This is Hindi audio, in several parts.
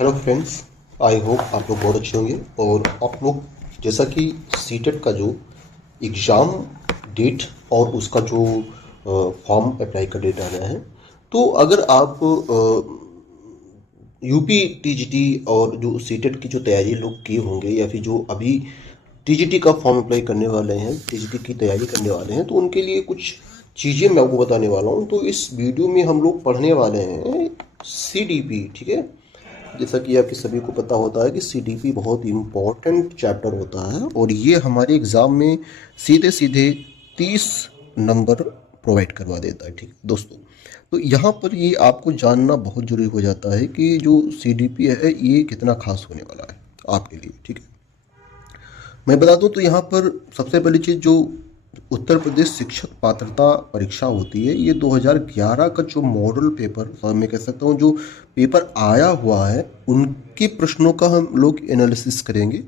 हेलो फ्रेंड्स, आई होप आप लोग बहुत अच्छे होंगे। और आप लोग जैसा कि सीटेट का जो एग्ज़ाम डेट और उसका जो फॉर्म अप्लाई का डेट आ गया है, तो अगर आप यूपी टीजीटी और जो सीटेट की जो तैयारी लोग किए होंगे या फिर जो अभी टीजीटी का फॉर्म अप्लाई करने वाले हैं, टीजीटी की तैयारी करने वाले हैं, तो उनके लिए कुछ चीज़ें मैं आपको बताने वाला हूँ। तो इस वीडियो में हम लोग पढ़ने वाले हैं सीडीपी, ठीक है। जैसा कि आपके सभी को पता होता है कि सीडीपी बहुत इम्पोर्टेंट चैप्टर होता है और ये हमारे एग्ज़ाम में सीधे सीधे 30 नंबर प्रोवाइड करवा देता है, ठीक दोस्तों। तो यहाँ पर ये आपको जानना बहुत ज़रूरी हो जाता है कि जो सीडीपी है ये कितना खास होने वाला है आपके लिए, ठीक है। मैं बता दूं तो यहाँ पर सबसे पहली चीज़ जो उत्तर प्रदेश शिक्षक पात्रता परीक्षा होती है, ये 2011 का जो मॉडल पेपर मैं कह सकता हूँ जो पेपर आया हुआ है, उनके प्रश्नों का हम लोग एनालिसिस करेंगे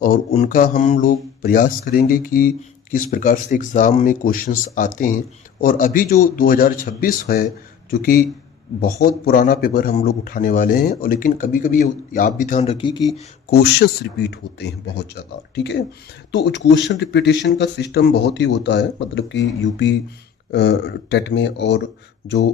और उनका हम लोग प्रयास करेंगे कि किस प्रकार से एग्ज़ाम में क्वेश्चंस आते हैं। और अभी जो 2026 है, जो कि बहुत पुराना पेपर हम लोग उठाने वाले हैं, और लेकिन कभी कभी आप भी ध्यान रखिए कि क्वेश्चंस रिपीट होते हैं बहुत ज़्यादा, ठीक है। तो क्वेश्चन रिपीटेशन का सिस्टम बहुत ही होता है, मतलब कि यूपी टेट में और जो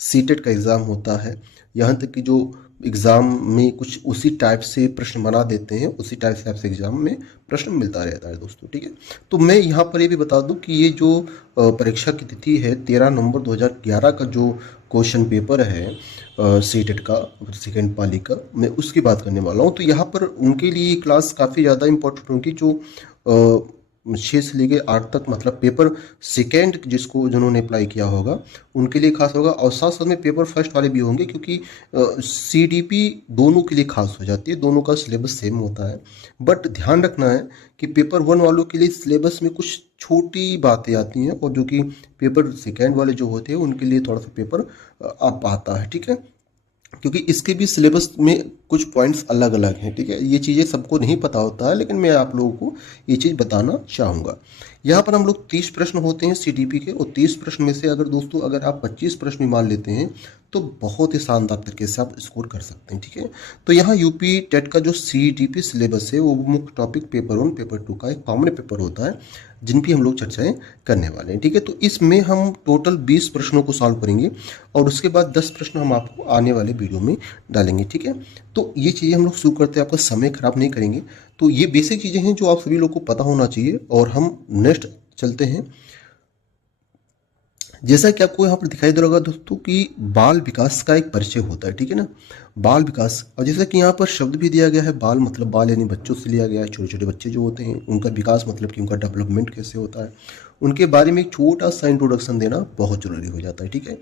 सीटेट का एग्ज़ाम होता है, यहाँ तक कि जो एग्ज़ाम में कुछ उसी टाइप से प्रश्न बना देते हैं, उसी टाइप से आपसे एग्ज़ाम में प्रश्न मिलता रहता है दोस्तों, ठीक है। तो मैं यहाँ पर ये भी बता दूं कि ये जो परीक्षा की तिथि है 13 नवंबर 2011 का जो क्वेश्चन पेपर है सीटेट का सेकेंड पाली का, मैं उसकी बात करने वाला हूँ। तो यहाँ पर उनके लिए क्लास काफ़ी ज़्यादा इम्पोर्टेंट होगी जो 6 से लेके 8 तक, मतलब पेपर सेकेंड जिसको जिन्होंने अप्लाई किया होगा उनके लिए खास होगा, और साथ साथ में पेपर फर्स्ट वाले भी होंगे, क्योंकि सीडीपी दोनों के लिए खास हो जाती है, दोनों का सिलेबस सेम होता है। बट ध्यान रखना है कि पेपर वन वालों के लिए सिलेबस में कुछ छोटी बातें आती हैं, और जो कि पेपर सेकेंड वाले जो होते हैं उनके लिए थोड़ा सा पेपर आप आता है, ठीक है। क्योंकि इसके भी सिलेबस में कुछ पॉइंट्स अलग अलग हैं, ठीक है। ये चीज़ें सबको नहीं पता होता है, लेकिन मैं आप लोगों को ये चीज़ बताना चाहूँगा। यहाँ पर हम लोग 30 प्रश्न होते हैं सीडीपी के, और 30 प्रश्न में से अगर दोस्तों अगर आप 25 प्रश्न भी मान लेते हैं तो बहुत ही शानदार तरीके से आप स्कोर कर सकते हैं, ठीक है। तो यहाँ यूपी टेट का जो सीडीपी सिलेबस है वो मुख्य टॉपिक पेपर 1 पेपर 2 का एक कॉमन पेपर होता है, जिन भी हम लोग चर्चाएं करने वाले हैं, ठीक है। तो इसमें हम टोटल 20 प्रश्नों को सॉल्व करेंगे और उसके बाद 10 प्रश्न हम आपको आने वाले वीडियो में डालेंगे, ठीक है। तो ये चीज़ें हम लोग शुरू करते हैं, आपका समय खराब नहीं करेंगे। तो ये बेसिक चीज़ें हैं जो आप सभी लोग को पता होना चाहिए, और हम नेक्स्ट चलते हैं। जैसा कि आपको यहाँ पर दिखाई दे रहा होगा दोस्तों कि बाल विकास का एक परिचय होता है, ठीक है ना, बाल विकास। और जैसा कि यहाँ पर शब्द भी दिया गया है, बाल मतलब बाल यानी बच्चों से लिया गया है, छोटे छोटे बच्चे जो होते हैं उनका विकास मतलब कि उनका डेवलपमेंट कैसे होता है, उनके बारे में एक छोटा सा इंट्रोडक्शन देना बहुत जरूरी हो जाता है, ठीक है।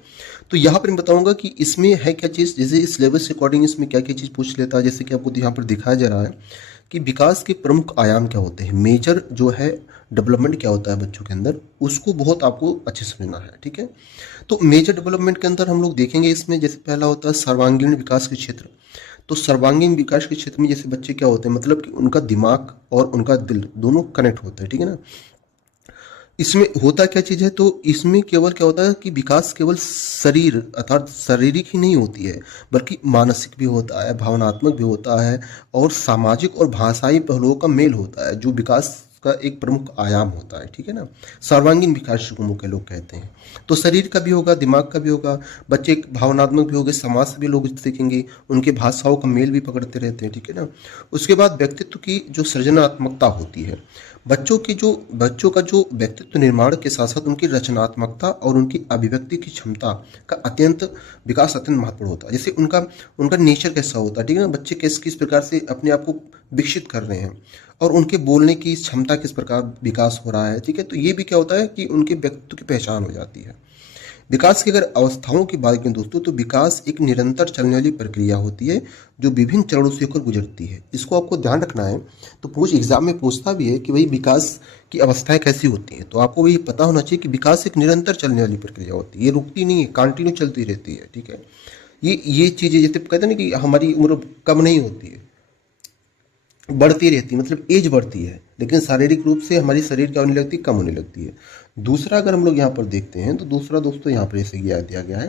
तो यहाँ पर मैं बताऊंगा कि इसमें है क्या चीज़, जैसे इस सिलेबस के अकॉर्डिंग इसमें क्या क्या चीज़ पूछ लेता है। जैसे कि आपको यहाँ पर दिखाया जा रहा है कि विकास के प्रमुख आयाम क्या होते हैं, मेजर जो है डेवलपमेंट क्या होता है बच्चों के अंदर, उसको बहुत आपको अच्छे से समझना है, ठीक है। तो मेजर डेवलपमेंट के अंदर हम लोग देखेंगे इसमें, जैसे पहला होता है सर्वांगीण विकास के क्षेत्र। तो सर्वांगीण विकास के क्षेत्र में जैसे बच्चे क्या होते हैं, मतलब कि उनका दिमाग और उनका दिल दोनों कनेक्ट होता है, ठीक है ना। इसमें होता क्या चीज़ है, तो इसमें केवल क्या होता है कि विकास केवल शरीर अर्थात शारीरिक ही नहीं होती है, बल्कि मानसिक भी होता है, भावनात्मक भी होता है, और सामाजिक और भाषाई पहलुओं का मेल होता है, जो विकास का एक प्रमुख आयाम होता है, ठीक है ना। सर्वांगीण विकास को मुख्य लोग कहते हैं। तो शरीर का भी होगा, दिमाग का भी होगा, बच्चे भावनात्मक भी होंगे, समाज से भी लोग सीखेंगे, उनके भाषाओं का मेल भी पकड़ते रहते हैं, ठीक है ना। उसके बाद व्यक्तित्व की जो सृजनात्मकता होती है, बच्चों का जो व्यक्तित्व निर्माण के साथ साथ उनकी रचनात्मकता और उनकी अभिव्यक्ति की क्षमता का विकास अत्यंत महत्वपूर्ण होता है। जैसे उनका उनका नेचर कैसा होता है, ठीक है ना, बच्चे किस प्रकार से अपने आप को विकसित कर रहे हैं, और उनके बोलने की क्षमता किस प्रकार विकास हो रहा है, ठीक है। तो ये भी क्या होता है कि उनके व्यक्तित्व की पहचान हो जाती है। विकास की अगर अवस्थाओं की बात करें दोस्तों, तो विकास एक निरंतर चलने वाली प्रक्रिया होती है जो विभिन्न चरणों से होकर गुजरती है। इसको आपको ध्यान रखना है। तो कुछ एग्जाम में पूछता भी है कि भाई विकास की अवस्थाएं कैसी होती हैं, तो आपको ये पता होना चाहिए कि विकास एक निरंतर चलने वाली प्रक्रिया होती है, ये रुकती नहीं है, कंटिन्यू चलती रहती है, ठीक है। ये चीज़ें जैसे कहते हैं ना कि हमारी उम्र कम नहीं होती है, बढ़ती रहती है, मतलब एज बढ़ती है, लेकिन शारीरिक रूप से हमारी शरीर क्या होने लगती है, कम होने लगती है। दूसरा अगर हम लोग यहाँ पर देखते हैं, तो दूसरा दोस्तों यहाँ पर ऐसे दिया गया है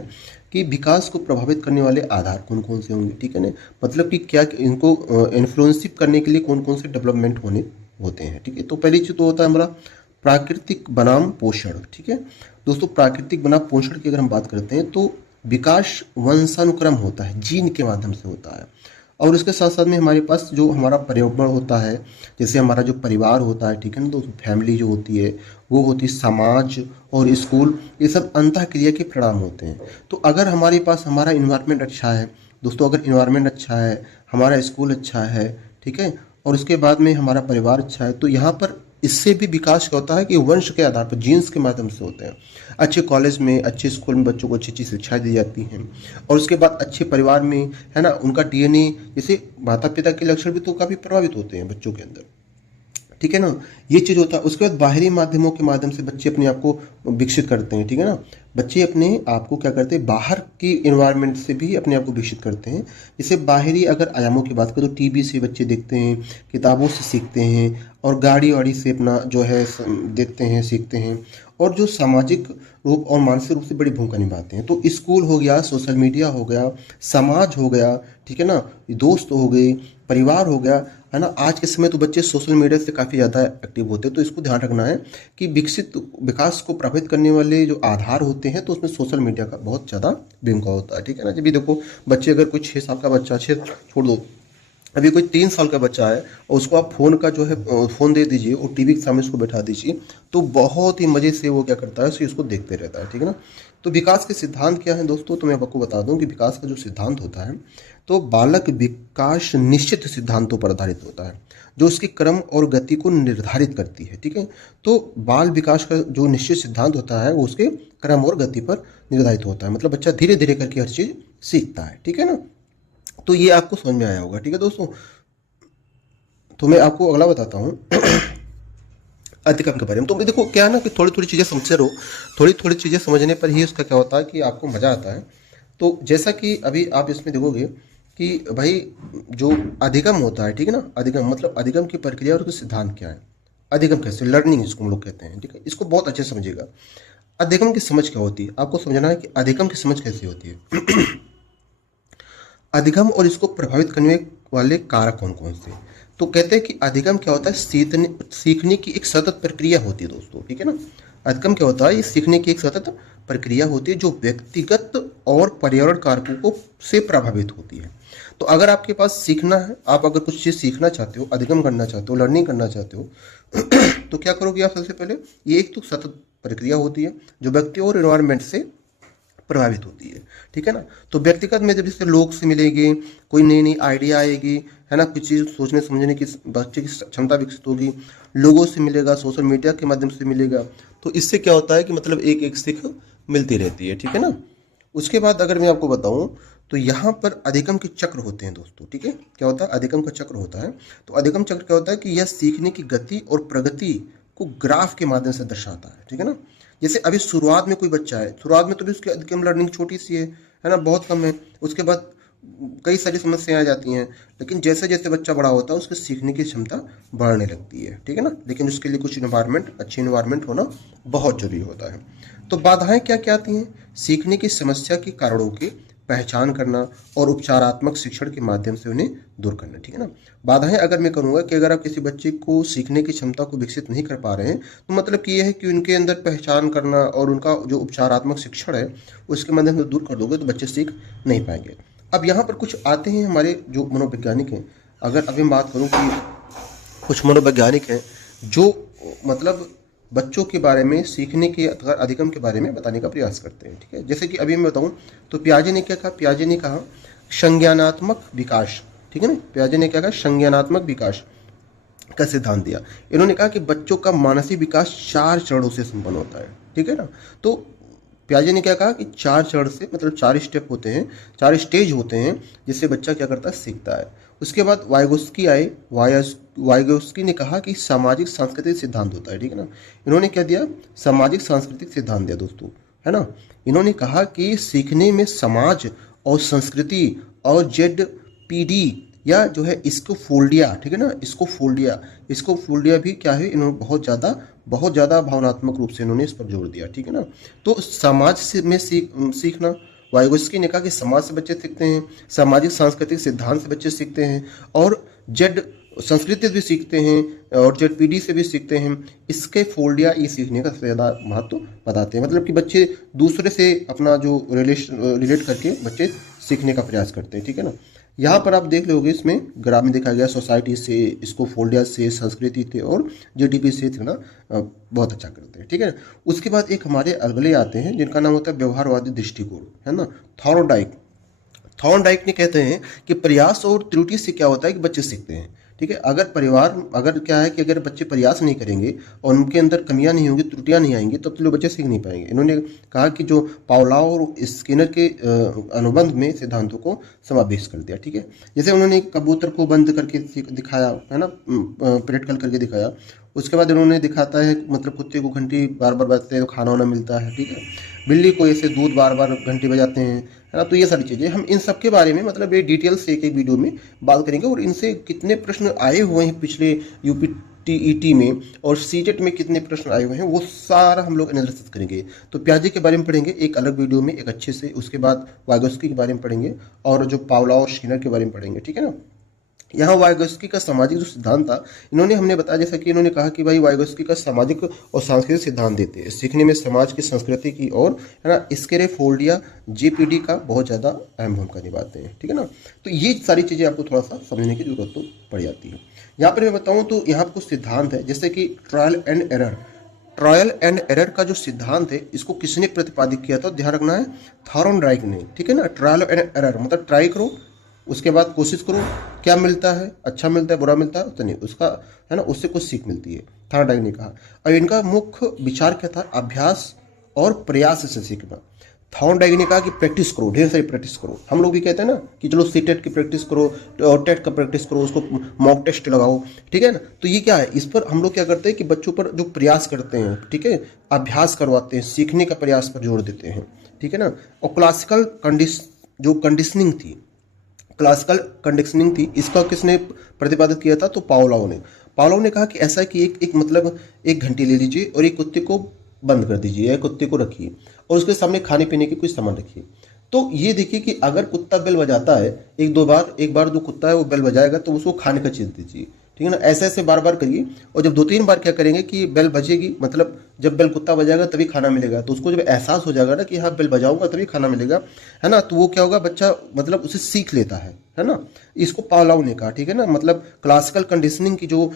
कि विकास को प्रभावित करने वाले आधार कौन कौन से होंगे, ठीक है ना, मतलब कि क्या इनको इन्फ्लुएंसिव करने के लिए कौन कौन से डेवलपमेंट होने होते हैं, ठीक है। तो पहली चीज तो होता है हमारा प्राकृतिक बनाम पोषण, ठीक है दोस्तों। प्राकृतिक बनाम पोषण की अगर हम बात करते हैं तो विकास वंशानुक्रम होता है, जीन के माध्यम से होता है। और उसके साथ साथ में हमारे पास जो हमारा पर्यावरण होता है, जैसे हमारा जो परिवार होता है, ठीक है ना, तो फैमिली जो होती है वो होती है, समाज और स्कूल, ये सब अंतःक्रिया के परिणाम होते हैं। तो अगर हमारे पास हमारा इन्वायरमेंट अच्छा है दोस्तों, अगर इन्वायरमेंट अच्छा है, हमारा स्कूल अच्छा है, ठीक है, और उसके बाद में हमारा परिवार अच्छा है, तो यहाँ पर इससे भी विकास क्या होता है कि वंश के आधार पर, जीन्स के माध्यम से होते हैं। अच्छे कॉलेज में, अच्छे स्कूल में बच्चों को अच्छी अच्छी शिक्षा दी जाती हैं, और उसके बाद अच्छे परिवार में, है ना, उनका डीएनए, जैसे माता पिता के लक्षण भी तो काफ़ी प्रभावित होते हैं बच्चों के अंदर, ठीक है ना, ये चीज़ होता है। उसके बाद बाहरी माध्यमों के माध्यम से बच्चे अपने आप को विकसित करते हैं, ठीक है ना। बच्चे अपने आप को क्या करते हैं, बाहर की इन्वायरमेंट से भी अपने आप को विकसित करते हैं। जैसे बाहरी अगर आयामों की बात करें तो टीवी से बच्चे देखते हैं, किताबों से सीखते हैं, और गाड़ी वाड़ी से अपना जो है देखते हैं, सीखते हैं, और जो सामाजिक रूप और मानसिक रूप से बड़ी भूमिका निभाते हैं। तो स्कूल हो गया, सोशल मीडिया हो गया, समाज हो गया, ठीक है ना, दोस्त हो गए, परिवार हो गया, है ना। आज के समय तो बच्चे सोशल मीडिया से काफ़ी ज़्यादा एक्टिव होते हैं, तो इसको ध्यान रखना है कि विकास को प्रभावित करने वाले जो आधार होते हैं, तो उसमें सोशल मीडिया का बहुत ज़्यादा भूमिका होता है, ठीक है ना। जब भी देखो बच्चे, अगर कोई 6 साल का बच्चा, 6 छोड़ दो, अभी कोई 3 साल का बच्चा है और उसको आप फ़ोन का जो है फ़ोन दे दीजिए और टीवी के सामने उसको बैठा दीजिए, तो बहुत ही मज़े से वो क्या करता है, उसको देखते रहता है, ठीक है ना। तो विकास के सिद्धांत क्या है दोस्तों, तो मैं आपको बता दूं कि विकास का जो सिद्धांत होता है, तो बालक विकास निश्चित सिद्धांतों पर आधारित होता है, जो उसके क्रम और गति को निर्धारित करती है, ठीक है। तो बाल विकास का जो निश्चित सिद्धांत होता है वो उसके क्रम और गति पर निर्धारित होता है, मतलब बच्चा धीरे धीरे करके हर चीज़ सीखता है, ठीक है ना। तो ये आपको समझ में आया होगा, ठीक है दोस्तों। तो मैं आपको अगला बताता हूँ अधिगम के बारे में। तो देखो क्या है ना कि थोड़ी थोड़ी चीज़ें समझते रहो, थोड़ी थोड़ी चीज़ें समझने पर ही उसका क्या होता है कि आपको मज़ा आता है। तो जैसा कि अभी आप इसमें देखोगे कि भाई जो अधिगम होता है, ठीक है ना, अधिगम मतलब अधिगम की प्रक्रिया और उसके सिद्धांत क्या है। अधिगम कैसे, लर्निंग इसको हम लोग कहते हैं, ठीक है, इसको बहुत अच्छे से समझिएगा। अधिगम की समझ क्या होती है, आपको समझना है कि अधिगम की समझ कैसे होती है। अधिगम और इसको प्रभावित करने वाले कारक कौन कौन से। तो कहते हैं कि अधिगम क्या होता है, सीखने की एक सतत प्रक्रिया होती है दोस्तों, ठीक है ना। अधिगम क्या होता है, ये सीखने की एक सतत प्रक्रिया होती है जो व्यक्तिगत और पर्यावरण कारकों को से प्रभावित होती है। तो अगर आपके पास सीखना है, आप अगर कुछ चीज़ सीखना चाहते हो, अधिगम करना चाहते हो, लर्निंग करना चाहते हो, तो क्या करोगे आप सबसे पहले, ये एक तो सतत प्रक्रिया होती है जो व्यक्ति और एनवायरनमेंट से प्रभावित होती है, ठीक है ना। तो व्यक्तिगत में जब इससे लोग से मिलेंगे, कोई नई नई आइडिया आएगी, है ना, कुछ चीज़ सोचने समझने की बच्चे की क्षमता विकसित होगी, लोगों से मिलेगा, सोशल मीडिया के माध्यम से मिलेगा, तो इससे क्या होता है कि मतलब एक एक सीख मिलती रहती है, ठीक है ना। उसके बाद अगर मैं आपको बताऊं तो यहाँ पर अधिगम के चक्र होते हैं दोस्तों, ठीक है, क्या होता है, अधिगम का चक्र होता है। तो अधिगम चक्र क्या होता है कि यह सीखने की गति और प्रगति को ग्राफ के माध्यम से दर्शाता है, ठीक है ना। जैसे अभी शुरुआत में कोई बच्चा है, शुरुआत में तो भी उसकी अधिगम लर्निंग छोटी सी है ना, बहुत कम है। उसके बाद कई सारी समस्याएं आ जाती हैं, लेकिन जैसे जैसे बच्चा बड़ा होता है उसके सीखने की क्षमता बढ़ने लगती है, ठीक है ना। लेकिन उसके लिए कुछ इन्वायरमेंट, अच्छी इन्वायरमेंट होना बहुत जरूरी होता है। तो बाधाएं क्या क्या आती हैं, सीखने की समस्या के कारणों की पहचान करना और उपचारात्मक शिक्षण के माध्यम से उन्हें दूर करना, ठीक है ना। बाधाएं अगर मैं करूंगा कि अगर आप किसी बच्चे को सीखने की क्षमता को विकसित नहीं कर पा रहे हैं, तो मतलब कि यह है कि उनके अंदर पहचान करना और उनका जो उपचारात्मक शिक्षण है उसके माध्यम से दूर कर दोगे तो बच्चे सीख नहीं पाएंगे। अब यहाँ पर कुछ आते हैं हमारे जो मनोवैज्ञानिक हैं। अगर अभी मैं बात करूँ कि कुछ मनोवैज्ञानिक हैं जो मतलब बच्चों के बारे में, सीखने के अधिगम के बारे में बताने का प्रयास करते हैं, ठीक है। जैसे कि अभी मैं बताऊं तो पियाजे ने क्या कहा, पियाजे ने कहा संज्ञानात्मक विकास, ठीक है ना। पियाजे ने क्या कहा, संज्ञानात्मक विकास का सिद्धांत दिया। इन्होंने कहा कि बच्चों का मानसिक विकास 4 चरणों से संपन्न होता है, ठीक है ना। तो पियाजे ने क्या कहा कि 4 चरण से मतलब 4 स्टेप होते हैं, 4 स्टेज होते हैं जिससे बच्चा क्या करता है, सीखता है। उसके बाद वाइगोस्की आए, वाइगोस्की ने कहा कि सामाजिक सांस्कृतिक सिद्धांत होता है, ठीक है ना। इन्होंने क्या दिया, सामाजिक सांस्कृतिक सिद्धांत दिया दोस्तों, है ना। इन्होंने कहा कि सीखने में समाज और संस्कृति और जेड-पी-डी या जो है इसको फोल्डिया, ठीक है ना, इसको फोल्डिया भी क्या है, इन्होंने बहुत ज़्यादा भावनात्मक रूप से इन्होंने इस पर जोर दिया, ठीक है ना। तो समाज से में सीखना वाइगोस्की ने कहा कि समाज से बच्चे सीखते हैं, सामाजिक सांस्कृतिक सिद्धांत से बच्चे सीखते हैं, और जेड संस्कृति से भी सीखते हैं, और जेड पीडी से भी सीखते हैं। इसके फोल्ड या ई सीखने का सबसे ज़्यादा महत्व बताते हैं, मतलब कि बच्चे दूसरे से अपना जो रिलेट करके बच्चे सीखने का प्रयास करते हैं, ठीक है ना। यहाँ पर आप देख लोगे, इसमें ग्राफ में देखा गया सोसाइटी से, इसको फोल्डिया से, संस्कृति थे, और जीडीपी से थे ना, बहुत अच्छा करते हैं, ठीक है ना। उसके बाद एक हमारे अगले आते हैं जिनका नाम होता है व्यवहारवादी दृष्टिकोण, है ना, थॉर्नडाइक ने कहते हैं कि प्रयास और त्रुटि से क्या होता है कि बच्चे सीखते हैं, ठीक है। अगर क्या है कि अगर बच्चे प्रयास नहीं करेंगे और उनके अंदर कमियां नहीं होंगी, त्रुटियां नहीं आएंगी, तब तो लोग बच्चे सीख नहीं पाएंगे। इन्होंने कहा कि जो पावलोव और स्किनर के अनुबंध में सिद्धांतों को समावेश कर दिया, ठीक है। जैसे उन्होंने कबूतर को बंद करके दिखाया, है ना, प्रैक्टिकल करके दिखाया। उसके बाद उन्होंने दिखाता है, मतलब कुत्ते को घंटी बार बार बजाते हैं तो खाना वाना मिलता है, ठीक है। बिल्ली को ऐसे दूध बार बार घंटी बजाते हैं, है ना। तो ये सारी चीज़ें हम इन सब के बारे में मतलब ये डिटेल से एक वीडियो में बात करेंगे, और इनसे कितने प्रश्न आए हुए हैं पिछले यूपी टीईटी में और सीटेट में कितने प्रश्न आए हुए हैं, वो सारा हम लोग एनालिसिस करेंगे। तो प्याजे के बारे में पढ़ेंगे एक अलग वीडियो में, एक अच्छे से। उसके बाद वाइगोस्की के बारे में पढ़ेंगे, और जो पावलोव और स्किनर के बारे में पढ़ेंगे, ठीक है ना। यहाँ वाइगोस्की का सामाजिक जो सिद्धांत था, हमने बताया, जैसा कि इन्होंने कहा कि भाई वाइगोस्की का सामाजिक और सांस्कृतिक सिद्धांत देते हैं सीखने में समाज की संस्कृति की, और है ना, स्केरेफोल्डिया जीपीडी का बहुत ज़्यादा अहम भूमिका निभाते हैं, ठीक है ना। तो ये सारी चीज़ें आपको थोड़ा सा समझने की जरूरत तो पड़ जाती है। यहाँ पर मैं बताऊँ तो यहाँ पर कुछ सिद्धांत है, जैसे कि ट्रायल एंड एरर का जो सिद्धांत है, इसको किसने प्रतिपादित किया था, ध्यान रखना है, थॉर्नडाइक ने, ठीक है ना। ट्रायल एंड एरर मतलब ट्राई करो, उसके बाद कोशिश करो, क्या मिलता है, अच्छा मिलता है, बुरा मिलता है तो नहीं, उसका है ना, उससे कुछ सीख मिलती है, थॉर्नडाइक ने कहा। और इनका मुख्य विचार क्या था, अभ्यास और प्रयास से सीखना। थॉर्नडाइक ने कहा कि प्रैक्टिस करो, ढेर सारी प्रैक्टिस करो। हम लोग भी कहते हैं ना कि चलो सीटेट की प्रैक्टिस करो और टेट का प्रैक्टिस करो, उसको मॉक टेस्ट लगाओ, ठीक है ना। तो ये क्या है, इस पर हम लोग क्या करते हैं कि बच्चों पर जो प्रयास करते हैं, ठीक है, अभ्यास करवाते हैं, सीखने का प्रयास पर जोर देते हैं, ठीक है ना। और क्लासिकल कंडीशनिंग थी, इसका किसने प्रतिपादित किया था, तो पावलोव ने कहा कि ऐसा है कि एक मतलब एक घंटी ले लीजिए और एक कुत्ते को बंद कर दीजिए या कुत्ते को रखिए, और उसके सामने खाने पीने के कुछ सामान रखिए। तो ये देखिए कि अगर कुत्ता बेल बजाता है एक बार जो कुत्ता है वो बेल बजाएगा, तो उसको खाने का चीज दीजिए, ठीक है ना। ऐसे ऐसे बार बार करिए, और जब 2-3 बार क्या करेंगे कि बेल बजेगी, मतलब जब बेल कुत्ता बजाएगा तभी खाना मिलेगा, तो उसको जब एहसास हो जाएगा ना कि हाँ बेल बजाऊंगा तभी खाना मिलेगा, है ना, तो वो क्या होगा, बच्चा मतलब उसे सीख लेता है ना। इसको पावलोव ने कहा, ठीक है ना, मतलब क्लासिकल कंडीशनिंग की जो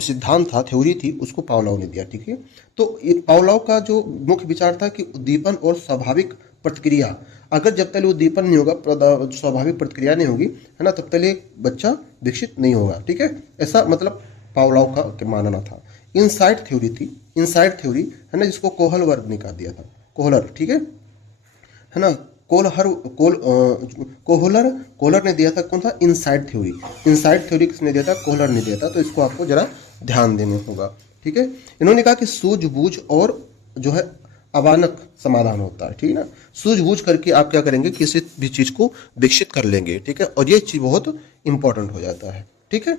सिद्धांत था, थ्योरी थी, उसको पावलोव ने दिया, ठीक है। तो पावलोव का जो मुख्य विचार था कि उद्दीपन और स्वाभाविक प्रतिक्रिया, अगर जब तक उद्दीपन नहीं होगा, स्वाभाविक प्रतिक्रिया नहीं होगी, है ना, तब तक बच्चा विकसित नहीं होगा, ठीक है। ऐसा मतलब पावलोव का मानना था। इनसाइट थ्योरी है ना, जिसको कोहलवर्ग ने कहा दिया था, कोहलर, ठीक है ना। कोहलर ने दिया था, कौन था, इनसाइट थ्योरी किसने दिया था, कोहलर ने दिया था। तो इसको आपको जरा ध्यान देना होगा, ठीक है। इन्होंने कहा कि सूझबूझ और जो है अवानक समाधान होता है, ठीक है ना। सूझबूझ करके आप क्या करेंगे, किसी भी चीज को विकसित कर लेंगे, ठीक है, और ये चीज बहुत इंपॉर्टेंट हो जाता है, ठीक है।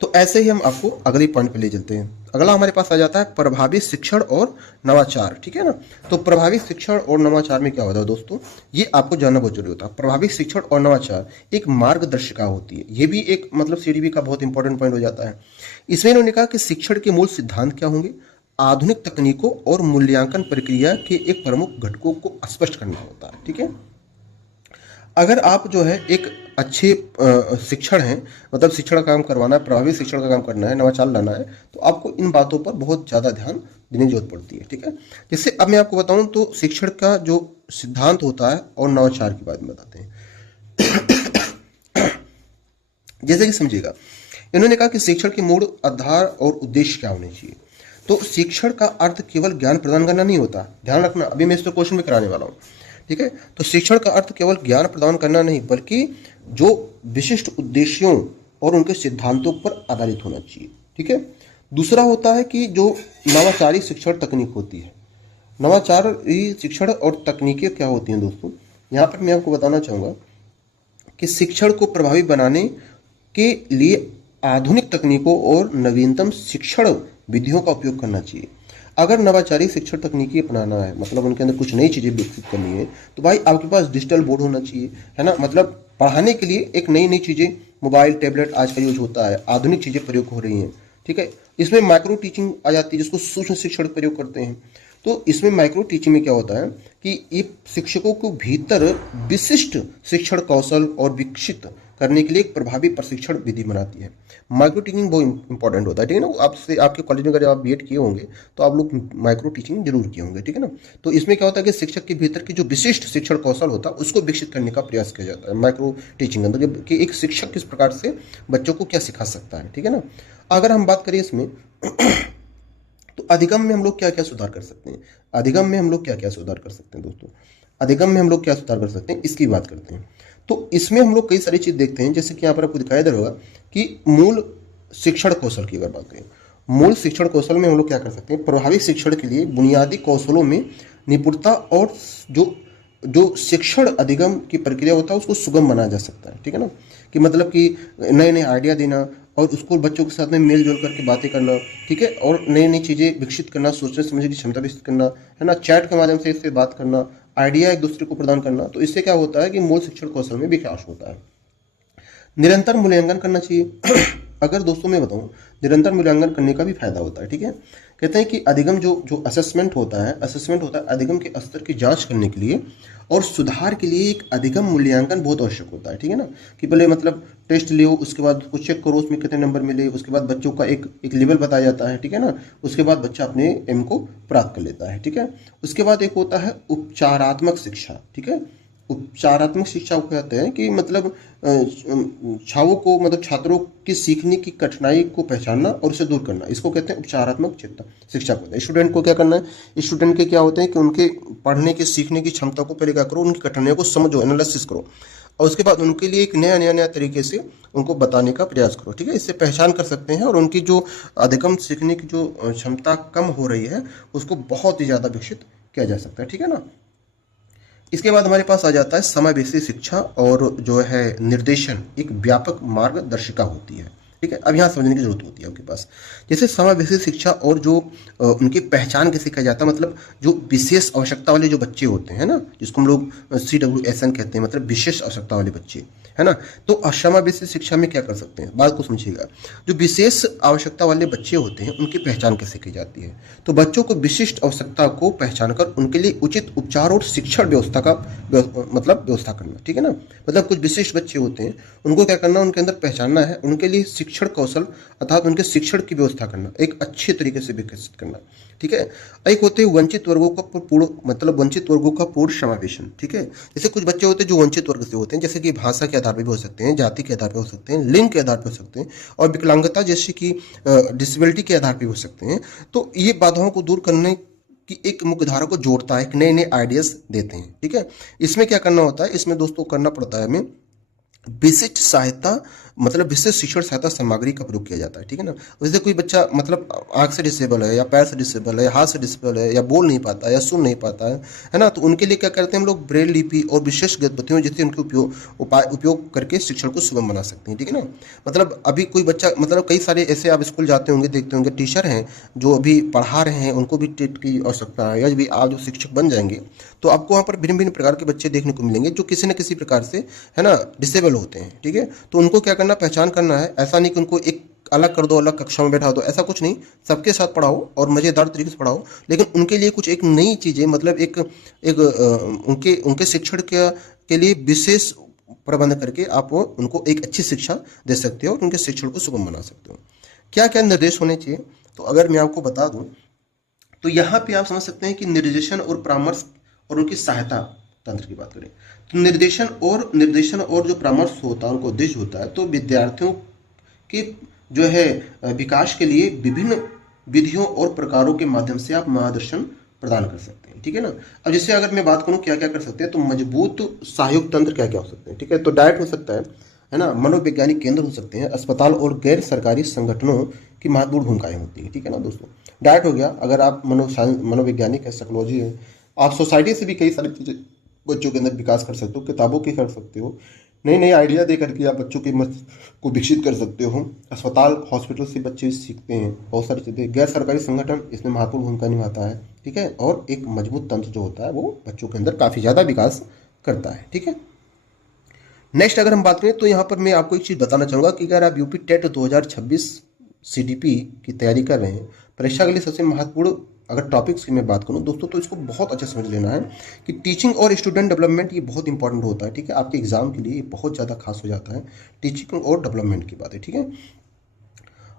तो ऐसे ही हम आपको अगले पॉइंट पे ले चलते हैं। अगला हमारे पास आ जाता है प्रभावी शिक्षण और नवाचार, ठीक है ना। तो प्रभावी शिक्षण और नवाचार में क्या होता है दोस्तों, ये आपको जानना बहुत जरूरी होता है। प्रभावी शिक्षण और नवाचार एक मार्गदर्शिका होती है, ये भी एक मतलब सीडीबी का बहुत इंपॉर्टेंट पॉइंट हो जाता है। इसमें इन्होंने कहा कि शिक्षण के मूल सिद्धांत क्या होंगे, आधुनिक तकनीकों और मूल्यांकन प्रक्रिया के एक प्रमुख घटकों को स्पष्ट करना होता है, ठीक है। अगर आप जो है एक अच्छे शिक्षण हैं, मतलब शिक्षण का काम करवाना है, प्रभावी शिक्षण का काम करना है, नवाचार लाना है, तो आपको इन बातों पर बहुत ज़्यादा ध्यान देने की जरूरत पड़ती है, ठीक है। जैसे अब मैं आपको बताऊं तो शिक्षण का जो सिद्धांत होता है और नवाचार के बारे में बताते हैं। जैसे कि समझिएगा, इन्होंने कहा कि शिक्षण के मूल आधार और उद्देश्य क्या होने चाहिए। तो शिक्षण का अर्थ केवल ज्ञान प्रदान करना नहीं होता, ध्यान रखना, अभी मैं इस पर क्वेश्चन भी कराने वाला हूँ, ठीक है। तो शिक्षण का अर्थ केवल ज्ञान प्रदान करना नहीं, बल्कि जो विशिष्ट उद्देश्यों और उनके सिद्धांतों पर आधारित होना चाहिए, ठीक है। दूसरा होता है कि जो नवाचारी शिक्षण तकनीक होती है, नवाचारी शिक्षण और तकनीकें क्या होती हैं दोस्तों, यहाँ पर मैं आपको बताना चाहूँगा कि शिक्षण को प्रभावी बनाने के लिए आधुनिक तकनीकों और नवीनतम शिक्षण विधियों का उपयोग करना चाहिए। अगर नवाचारी शिक्षण तकनीकी अपनाना है, मतलब उनके अंदर कुछ नई चीज़ें विकसित करनी है, तो भाई आपके पास डिजिटल बोर्ड होना चाहिए, है ना। मतलब पढ़ाने के लिए एक नई नई चीज़ें, मोबाइल टैबलेट आज का यूज होता है, आधुनिक चीज़ें प्रयोग हो रही हैं, ठीक है। इसमें माइक्रो टीचिंग आ जाती है, जिसको सूक्ष्म शिक्षण प्रयोग करते हैं। तो इसमें माइक्रो टीचिंग में क्या होता है कि ये शिक्षकों को भीतर विशिष्ट शिक्षण कौशल और विकसित करने के लिए एक प्रभावी प्रशिक्षण विधि बनाती है। माइक्रो टीचिंग बहुत इंपॉर्टेंट होता है, ठीक है ना। आपसे आपके कॉलेज में अगर आप बीएड किए होंगे तो आप लोग माइक्रो टीचिंग जरूर किए होंगे, ठीक है ना। तो इसमें क्या होता है कि शिक्षक के भीतर की जो विशिष्ट शिक्षण कौशल होता है उसको विकसित करने का प्रयास किया जाता है माइक्रो टीचिंग अंदर, कि एक शिक्षक किस प्रकार से बच्चों को क्या सिखा सकता है, ठीक है ना। अगर हम बात करें इसमें तो अधिगम में हम लोग क्या क्या सुधार कर सकते हैं, अधिगम में हम लोग क्या क्या सुधार कर सकते हैं दोस्तों, अधिगम में हम लोग क्या सुधार कर सकते हैं इसकी बात करते हैं। तो इसमें हम लोग कई सारी चीज देखते हैं, जैसे कि यहाँ पर आपको दिखाई दे रहा होगा कि मूल शिक्षण कौशल की अगर बात करें, मूल शिक्षण कौशल में हम लोग क्या कर सकते हैं, प्रभावी शिक्षण के लिए बुनियादी कौशलों में निपुणता और जो जो शिक्षण अधिगम की प्रक्रिया होता है उसको सुगम बनाया जा सकता है, ठीक है ना। कि मतलब कि नए नए आइडिया देना और उसको बच्चों के साथ में मेल जोल करके बातें करना, ठीक है, और नई नई चीज़ें विकसित करना, सोचने समझने की क्षमता विकसित करना, है ना, चैट के माध्यम से इससे बात करना, आइडिया एक दूसरे को प्रदान करना। तो इससे क्या होता है कि मूल शिक्षण कौशल में विकास होता है। निरंतर मूल्यांकन करना चाहिए। अगर दोस्तों मैं बताऊं, निरंतर मूल्यांकन करने का भी फायदा होता है, ठीक है। कहते हैं कि अधिगम जो असेसमेंट होता है, अधिगम के स्तर की जांच करने के लिए और सुधार के लिए एक अधिगम मूल्यांकन बहुत आवश्यक होता है, ठीक है ना। कि पहले मतलब टेस्ट लो, उसके बाद उसको चेक करो उसमें कितने नंबर मिले, उसके बाद बच्चों का एक लेवल बताया जाता है, ठीक है ना। उसके बाद बच्चा अपने एम को प्राप्त कर लेता है, ठीक है। उसके बाद एक होता है उपचारात्मक शिक्षा, ठीक है। उपचारात्मक शिक्षा को कहते हैं कि मतलब छात्रों को, मतलब छात्रों की सीखने की कठिनाई को पहचानना और उसे दूर करना, इसको कहते हैं उपचारात्मक शिक्षा को। स्टूडेंट को क्या करना है, स्टूडेंट के क्या होते हैं कि उनके पढ़ने के सीखने की क्षमता को पहले क्या करो, उनकी कठिनाइयों को समझो, एनालिसिस करो, और उसके बाद उनके लिए एक नया तरीके से उनको बताने का प्रयास करो, ठीक है। इससे पहचान कर सकते हैं और उनकी जो अधिगम सीखने की जो क्षमता कम हो रही है उसको बहुत ही ज़्यादा विकसित किया जा सकता है, ठीक है ना। इसके बाद हमारे पास आ जाता है समावेशी शिक्षा और जो है निर्देशन, एक व्यापक मार्गदर्शिका होती है, ठीक है। अब यहाँ समझने की जरूरत होती है आपके पास, जैसे समावेशी शिक्षा और जो उनकी पहचान कैसे किया जाता है, मतलब जो विशेष आवश्यकता वाले जो बच्चे होते हैं ना, जिसको हम लोग CWSN कहते हैं, मतलब विशेष आवश्यकता वाले बच्चे, है ना। तो समावेशी शिक्षा में क्या कर सकते हैं, बात को समझिएगा। जो विशेष आवश्यकता वाले बच्चे होते हैं उनकी पहचान कैसे की जाती है, तो बच्चों को विशिष्ट आवश्यकता को पहचान कर उनके लिए उचित उपचार और शिक्षण व्यवस्था का मतलब व्यवस्था करना, ठीक है ना। मतलब कुछ विशिष्ट बच्चे होते हैं, उनको क्या करना, उनके अंदर पहचानना है, उनके लिए शिक्षण कौशल अर्थात उनके शिक्षण की व्यवस्था करना, एक अच्छे तरीके से विकसित करना, ठीक है। एक होते हैं वंचित वर्गों का पूर्ण, मतलब वंचित वर्गों का पूर्ण समावेशन, ठीक है। जैसे कुछ बच्चे होते हैं जो वंचित वर्ग से होते हैं, जैसे कि भाषा के आधार पर भी हो सकते हैं, जाति के आधार पर हो सकते हैं, लिंग के आधार पर हो सकते हैं, और विकलांगता जैसे कि डिसेबिलिटी के आधार पर हो सकते हैं। तो ये बाधाओं को दूर करने कि एक मुख्य धारा को जोड़ता है, एक नए नए आइडियाज देते हैं, ठीक है। इसमें क्या करना होता है, इसमें दोस्तों करना पड़ता है हमें विशिष्ट सहायता, मतलब विशिष्ट शिक्षण सहायता सामग्री का प्रयोग किया जाता है, ठीक है ना। जैसे कोई बच्चा मतलब आंख से डिसेबल है या पैर से डिसेबल है या हाथ से डिसेबल है या बोल नहीं पाता है या सुन नहीं पाता है ना, तो उनके लिए क्या करते हैं हम लोग, ब्रेल लिपि और विशेष गतिविधियों जिससे उनके उपयोग करके शिक्षण को सुगम बना सकते हैं, ठीक है ना। मतलब अभी कोई बच्चा, मतलब कई सारे ऐसे आप स्कूल जाते होंगे, देखते होंगे, टीचर हैं जो अभी पढ़ा रहे हैं, उनको भी टेट की आवश्यकता है, या भी आप जो शिक्षक बन जाएंगे तो आपको वहाँ पर भिन्न भिन्न प्रकार के बच्चे देखने को मिलेंगे जो किसी न किसी प्रकार से, है ना, डिसेबल होते हैं, ठीक है। तो उनको क्या करना, पहचान करना है। ऐसा नहीं कि उनको एक अलग कर दो, अलग कक्षा में बैठा दो, ऐसा कुछ नहीं, सबके साथ पढ़ाओ और मज़ेदार तरीके से पढ़ाओ, लेकिन उनके लिए कुछ एक नई चीज़ें, मतलब एक एक उनके उनके शिक्षण के लिए विशेष प्रबंध करके आप उनको एक अच्छी शिक्षा दे सकते हो और उनके शिक्षण को सुगम बना सकते हो। क्या क्या निर्देश होने चाहिए, तो अगर मैं आपको बता दूं तो यहाँ पे आप समझ सकते हैं कि निर्देशन और परामर्श और उनकी सहायता तंत्र की बात करें तो निर्देशन और जो परामर्श होता है उनका उद्देश्य होता है, तो विद्यार्थियों के जो है विकास के लिए विभिन्न विधियों और प्रकारों के माध्यम से आप मार्गदर्शन प्रदान कर सकते हैं, ठीक है ना। अब जैसे अगर मैं बात करूं क्या क्या कर सकते हैं, तो मजबूत सहयोग तंत्र क्या क्या हो सकते हैं, ठीक है। तो डाइट हो सकता है ना, मनोवैज्ञानिक केंद्र हो सकते हैं, अस्पताल और गैर सरकारी संगठनों की महत्वपूर्ण भूमिकाएं होती हैं, ठीक है ना दोस्तों। डाइट हो गया, अगर आप मनोवैज्ञानिक है, साइकोलॉजी है, आप सोसाइटी से भी कई सारी चीज़ें बच्चों के अंदर विकास कर सकते हो, किताबों की कर सकते हो, नई नई आइडिया दे करके आप बच्चों के मस्तिष्क को विकसित कर सकते हो। अस्पताल हॉस्पिटल से बच्चे सीखते हैं बहुत सारी चीज़ें। गैर सरकारी संगठन इसमें महत्वपूर्ण भूमिका निभाता है, ठीक है। और एक मजबूत तंत्र जो होता है वो बच्चों के अंदर काफ़ी ज़्यादा विकास करता है, ठीक है। नेक्स्ट अगर हम बात करें तो यहाँ पर मैं आपको एक चीज़ बताना चाहूँगा कि अगर आप यूपी टेट 2026 सीडीपी की तैयारी कर रहे हैं, परीक्षा के लिए सबसे महत्वपूर्ण अगर टॉपिक्स की मैं बात करूँ दोस्तों, तो इसको बहुत अच्छे समझ लेना है कि टीचिंग और स्टूडेंट डेवलपमेंट ये बहुत इंपॉर्टेंट होता है, ठीक है। आपके एग्जाम के लिए ये बहुत ज़्यादा खास हो जाता है, टीचिंग और डेवलपमेंट की बात है, ठीक है।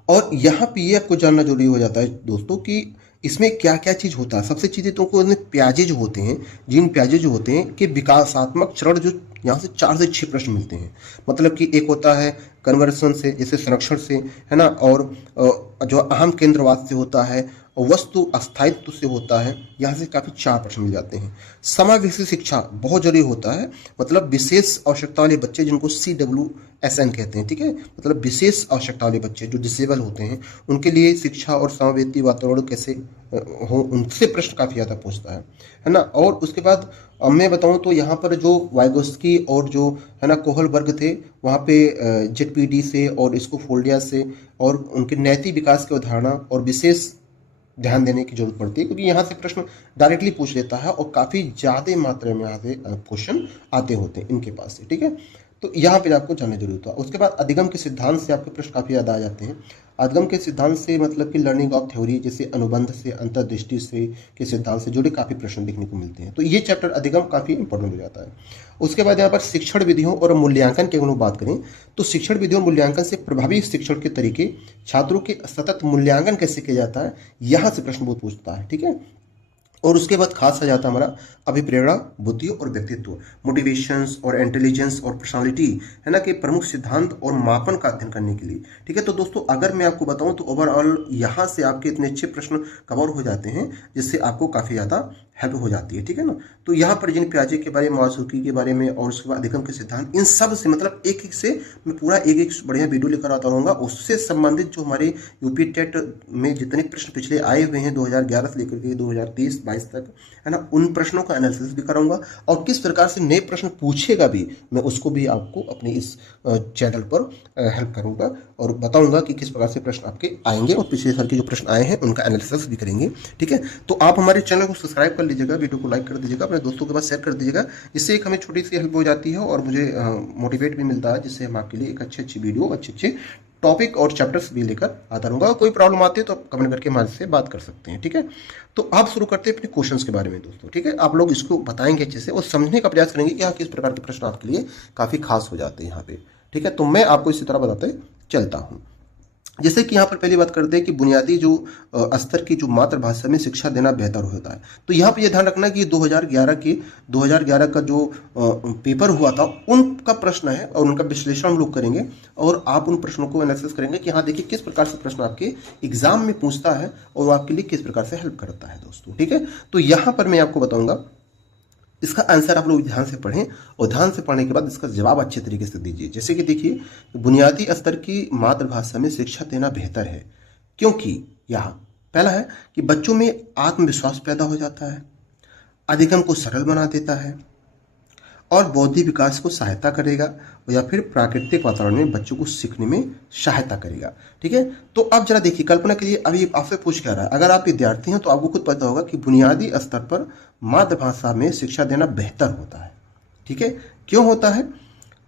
और यहाँ पे ये आपको जानना जरूरी हो जाता है दोस्तों कि इसमें क्या क्या चीज़ होता है। सबसे चीज़ें तो प्याजे जो होते हैं, जिन प्याजे जो होते हैं कि विकासात्मक चरण, जो यहाँ से 4 से 6 प्रश्न मिलते हैं। मतलब कि एक होता है कन्वर्सन से, जैसे संरक्षण से, है ना, और जो अहम केंद्रवाद से होता है, और वस्तु अस्थायित्व से होता है। यहाँ से काफ़ी 4 प्रश्न मिल जाते हैं। समावेशी शिक्षा बहुत जरूरी होता है, मतलब विशेष आवश्यकता वाले बच्चे जिनको CWSN कहते हैं, ठीक है। मतलब विशेष आवश्यकता वाले बच्चे जो डिसेबल होते हैं, उनके लिए शिक्षा और समावेशी वातावरण कैसे हो, उनसे प्रश्न काफ़ी ज़्यादा पूछता है ना। और उसके बाद अब मैं बताऊं तो यहाँ पर जो वाइगोस्की और जो है ना कोहल वर्ग थे, वहाँ पे ZPD से और इसको फोल्डिया से, और उनके नैतिक विकास की अवधारणा और विशेष ध्यान देने की जरूरत पड़ती है, क्योंकि यहाँ से प्रश्न डायरेक्टली पूछ लेता है और काफ़ी ज़्यादा मात्रा में यहाँ से क्वेश्चन आते होते हैं इनके पास से, ठीक है। तो यहाँ पे आपको जानना जरूरी होता है। उसके बाद अधिगम के सिद्धांत से आपके प्रश्न काफ़ी ज़्यादा आ जाते हैं। अधिगम के सिद्धांत से मतलब कि लर्निंग ऑफ थ्योरी, जैसे अनुबंध से, अंतर्दृष्टि से के सिद्धांत से जुड़े काफ़ी प्रश्न देखने को मिलते हैं। तो ये चैप्टर अधिगम काफ़ी इंपॉर्टेंट हो जाता है। उसके बाद यहाँ पर शिक्षण विधियों और मूल्यांकन की अगर हम बात करें तो शिक्षण विधियों और मूल्यांकन से प्रभावी शिक्षण के तरीके, छात्रों के सतत मूल्यांकन कैसे किया जाता है, यहाँ से प्रश्न बहुत पूछता है, ठीक है। और उसके बाद खास आ जाता है हमारा अभिप्रेरणा, बुद्धि और व्यक्तित्व, मोटिवेशंस और इंटेलिजेंस और पर्सनालिटी, है ना, के प्रमुख सिद्धांत और मापन का अध्ययन करने के लिए, ठीक है। तो दोस्तों अगर मैं आपको बताऊं तो ओवरऑल यहाँ से आपके इतने अच्छे प्रश्न कवर हो जाते हैं जिससे आपको काफ़ी ज़्यादा हेल्प हो जाती है, ठीक है ना। तो यहाँ पर जिन प्याजे के बारे में, माशूकी के बारे में, और उसके बाद अधिगम के सिद्धांत, इन सब से मतलब एक एक से मैं पूरा एक एक बढ़िया वीडियो लेकर आता रहूँगा। उससे संबंधित जो हमारे यूपी टेट में जितने प्रश्न पिछले आए हुए हैं 2011 से लेकर के 2023-22 तक, है ना, उन प्रश्नों का एनालिसिस भी कराऊंगा, और किस प्रकार से नए प्रश्न पूछेगा भी मैं उसको भी आपको अपने इस चैनल पर हेल्प करूंगा और बताऊंगा कि किस प्रकार से प्रश्न आपके आएंगे, और पिछले साल के जो प्रश्न आए हैं उनका एनालिसिस भी करेंगे, ठीक है। तो आप हमारे चैनल को सब्सक्राइब कर लीजिएगा, वीडियो को लाइक कर दीजिएगा, अपने दोस्तों के पास शेयर कर दीजिएगा। इससे एक हमें छोटी सी हेल्प हो जाती है और मुझे मोटिवेट भी मिलता है, जिससे हम आपके लिए एक अच्छी वीडियो, अच्छे टॉपिक और चैप्टर्स भी लेकर आता रहूँगा। कोई प्रॉब्लम आती है तो आप कमेंट करके हमारे से बात कर सकते हैं, ठीक है। तो आप शुरू करते हैं अपने क्वेश्चंस के बारे में दोस्तों, ठीक है। आप लोग इसको बताएंगे अच्छे से और समझने का प्रयास करेंगे कि हाँ किस प्रकार के प्रश्न आपके लिए काफ़ी खास हो जाते हैं यहाँ पे, ठीक है। तो मैं आपको इसी तरह बताते चलता हूँ। जैसे कि यहाँ पर पहली बात करते हैं कि बुनियादी जो स्तर की जो मातृभाषा में शिक्षा देना बेहतर होता है। तो यहाँ पे ये ध्यान रखना कि 2011 का जो पेपर हुआ था उनका प्रश्न है और उनका विश्लेषण हम लोग करेंगे, और आप उन प्रश्नों को एनालिसिस करेंगे कि हाँ देखिए किस प्रकार से प्रश्न आपके एग्जाम में पूछता है और वो आपके लिए किस प्रकार से हेल्प करता है दोस्तों, ठीक है। तो यहाँ पर मैं आपको बताऊंगा, इसका आंसर आप लोग ध्यान से पढ़ें और ध्यान से पढ़ने के बाद इसका जवाब अच्छे तरीके से दीजिए। जैसे कि देखिए, बुनियादी स्तर की मातृभाषा में शिक्षा देना बेहतर है क्योंकि यहाँ पहला है कि बच्चों में आत्मविश्वास पैदा हो जाता है, अधिगम को सरल बना देता है, और बौद्धिक विकास को सहायता करेगा, या फिर प्राकृतिक वातावरण में बच्चों को सीखने में सहायता करेगा, ठीक है। तो अब जरा देखिए, कल्पना करिए अभी आपसे पूछ क्या रहा है, अगर आप विद्यार्थी हैं तो आपको खुद पता होगा कि बुनियादी स्तर पर मातृभाषा में शिक्षा देना बेहतर होता है, ठीक है। क्यों होता है?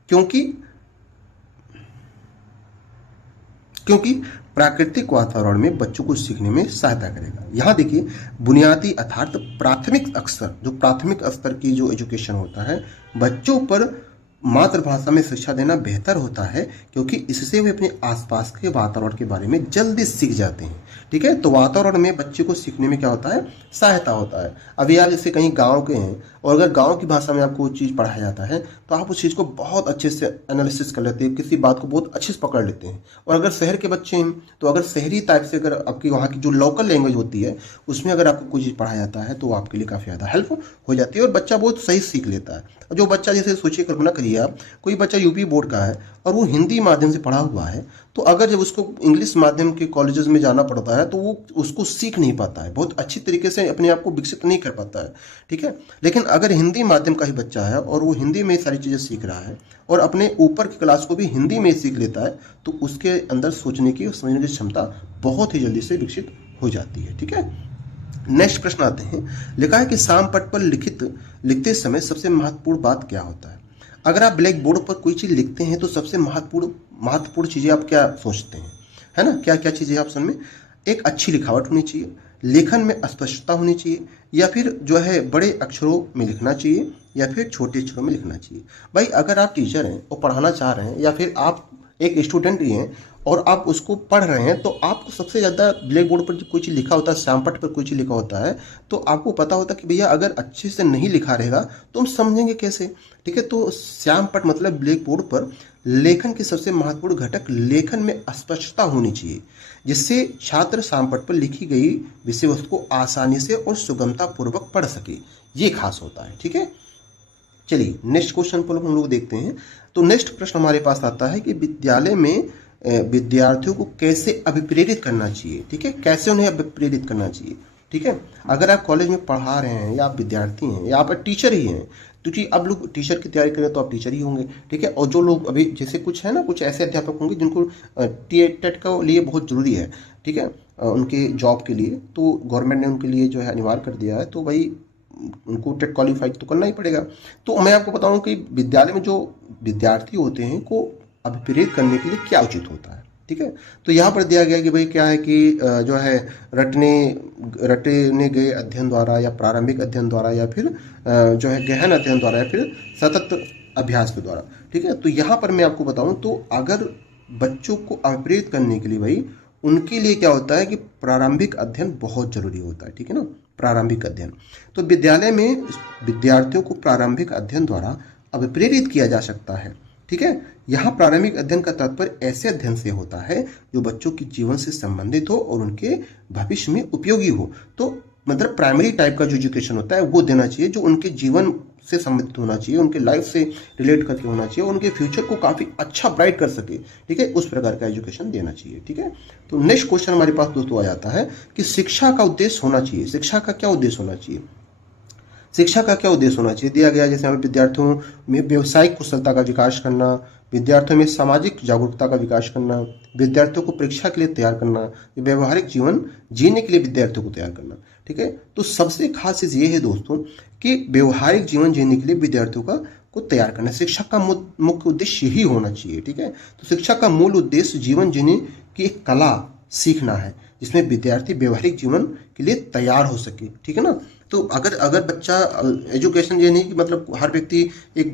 क्योंकि प्राकृतिक वातावरण में बच्चों को सीखने में सहायता करेगा। यहाँ देखिए, बुनियादी अर्थात प्राथमिक स्तर, जो प्राथमिक स्तर की जो एजुकेशन होता है, बच्चों पर मातृभाषा में शिक्षा देना बेहतर होता है क्योंकि इससे वे अपने आसपास के वातावरण के बारे में जल्दी सीख जाते हैं, ठीक है। तो वातावरण में बच्चे को सीखने में क्या होता है, सहायता होता है। अभी आप जैसे कहीं गांव के हैं और अगर गांव की भाषा में आपको चीज़ पढ़ाया जाता है तो आप उस चीज़ को बहुत अच्छे से एनालिसिस कर लेते हैं, किसी बात को बहुत अच्छे से पकड़ लेते हैं। और अगर शहर के बच्चे हैं तो अगर शहरी टाइप से अगर आपकी वहाँ की जो लोकल लैंग्वेज होती है उसमें अगर आपको कोई चीज़ पढ़ाया जाता है तो आपके लिए काफ़ी ज़्यादा हेल्प हो जाती है और बच्चा बहुत सही सीख लेता है। जो बच्चा जैसे सोचिए, कल्पना करिए आप, कोई बच्चा यूपी बोर्ड का है और वो हिंदी माध्यम से पढ़ा हुआ है, तो अगर जब उसको इंग्लिश माध्यम के कॉलेजेस में जाना पड़ता है तो वो उसको सीख नहीं पाता है, बहुत अच्छी तरीके से अपने आप को विकसित नहीं कर पाता है, ठीक है। लेकिन अगर हिंदी माध्यम का ही बच्चा है और वो हिंदी में सारी चीज़ें सीख रहा है और अपने ऊपर की क्लास को भी हिंदी में सीख लेता है, तो उसके अंदर सोचने की और समझने की क्षमता बहुत ही जल्दी से विकसित हो जाती है, ठीक है। नेक्स्ट प्रश्न आते हैं। लिखा है कि साम पट पर लिखते समय सबसे महत्वपूर्ण बात क्या होता है। अगर आप ब्लैक बोर्ड पर कोई चीज़ लिखते हैं तो सबसे महत्वपूर्ण चीज़ें आप क्या सोचते हैं, है ना, क्या क्या चीज़ें आप में एक अच्छी लिखावट होनी चाहिए, लेखन में स्पष्टता होनी चाहिए, या फिर जो है बड़े अक्षरों में लिखना चाहिए, या फिर छोटे अक्षरों में लिखना चाहिए। भाई अगर आप टीचर हैं और पढ़ाना चाह रहे हैं, या फिर आप एक स्टूडेंट ही हैं और आप उसको पढ़ रहे हैं, तो आपको सबसे ज़्यादा ब्लैक बोर्ड पर जब कोई चीज़ लिखा होता है, श्यामपट्ट पर कोई चीज़ लिखा होता है, तो आपको पता होता है कि भैया अगर अच्छे से नहीं लिखा रहेगा तो हम समझेंगे कैसे, ठीक है। तो श्यामपट्ट मतलब ब्लैक बोर्ड पर लेखन की सबसे महत्वपूर्ण घटक लेखन में स्पष्टता होनी चाहिए, जिससे छात्र श्यामपट्ट पर लिखी गई विषय वस्तु को आसानी से और सुगमता पूर्वक पढ़ सके, ये खास होता है, ठीक है। चलिए नेक्स्ट क्वेश्चन पर हम लोग देखते हैं। तो नेक्स्ट प्रश्न हमारे पास आता है कि विद्यालय में विद्यार्थियों को कैसे अभिप्रेरित करना चाहिए, ठीक है, कैसे उन्हें अभिप्रेरित करना चाहिए, ठीक है। अगर आप कॉलेज में पढ़ा रहे हैं, या आप विद्यार्थी हैं, या आप टीचर ही हैं, क्योंकि अब लोग टीचर की तैयारी करें तो आप टीचर ही होंगे, ठीक है। और जो लोग अभी जैसे कुछ है ना, कुछ ऐसे अध्यापक होंगे जिनको टेट के लिए बहुत ज़रूरी है, ठीक है, उनके जॉब के लिए, तो गवर्नमेंट ने उनके लिए जो है अनिवार्य कर दिया है, तो भाई उनको टेट क्वालिफाइड तो करना ही पड़ेगा। तो मैं आपको बताऊं कि विद्यालय में जो विद्यार्थी होते हैं को अभिप्रेरित करने के लिए क्या उचित होता है, ठीक है। तो यहाँ पर दिया गया कि भाई क्या है कि जो है रटने गए अध्ययन द्वारा, या प्रारंभिक अध्ययन द्वारा, या फिर जो है गहन अध्ययन द्वारा, या फिर सतत अभ्यास के द्वारा, ठीक है। तो यहाँ पर मैं आपको बताऊं तो अगर बच्चों को अभिप्रेरित करने के लिए भाई उनके लिए क्या होता है कि प्रारंभिक अध्ययन बहुत जरूरी होता है, ठीक है ना, प्रारंभिक अध्ययन। तो विद्यालय में विद्यार्थियों को प्रारंभिक अध्ययन द्वारा अभिप्रेरित किया जा सकता है, ठीक है। यहाँ प्रारंभिक अध्ययन का तात्पर्य ऐसे अध्ययन से होता है जो बच्चों के जीवन से संबंधित हो और उनके भविष्य में उपयोगी हो। तो मतलब प्राइमरी टाइप का जो एजुकेशन होता है वो देना चाहिए, जो उनके जीवन से संबंधित होना चाहिए, उनके लाइफ से रिलेट करके होना चाहिए, उनके फ्यूचर को काफ़ी अच्छा ब्राइट कर सके, ठीक है, उस प्रकार का एजुकेशन देना चाहिए, ठीक है। तो नेक्स्ट क्वेश्चन हमारे पास दोस्तों आ जाता है कि शिक्षा का उद्देश्य होना चाहिए। शिक्षा का क्या उद्देश्य होना चाहिए, शिक्षा का क्या उद्देश्य होना चाहिए, दिया गया जैसे हमें विद्यार्थियों में व्यावसायिक कुशलता का विकास करना, विद्यार्थियों में सामाजिक जागरूकता का विकास करना, विद्यार्थियों को परीक्षा के लिए तैयार करना, व्यवहारिक जीवन जीने के लिए विद्यार्थियों को तैयार करना, ठीक है। तो सबसे खास चीज ये है दोस्तों कि व्यवहारिक जीवन जीने के लिए विद्यार्थियों को तैयार करना शिक्षा का मुख्य उद्देश्य ही होना चाहिए, ठीक है। तो शिक्षा का मूल उद्देश्य जीवन जीने की एक कला सीखना है, जिसमें विद्यार्थी व्यवहारिक जीवन के लिए तैयार हो सके, ठीक है ना। तो अगर बच्चा एजुकेशन ये नहीं कि मतलब हर व्यक्ति एक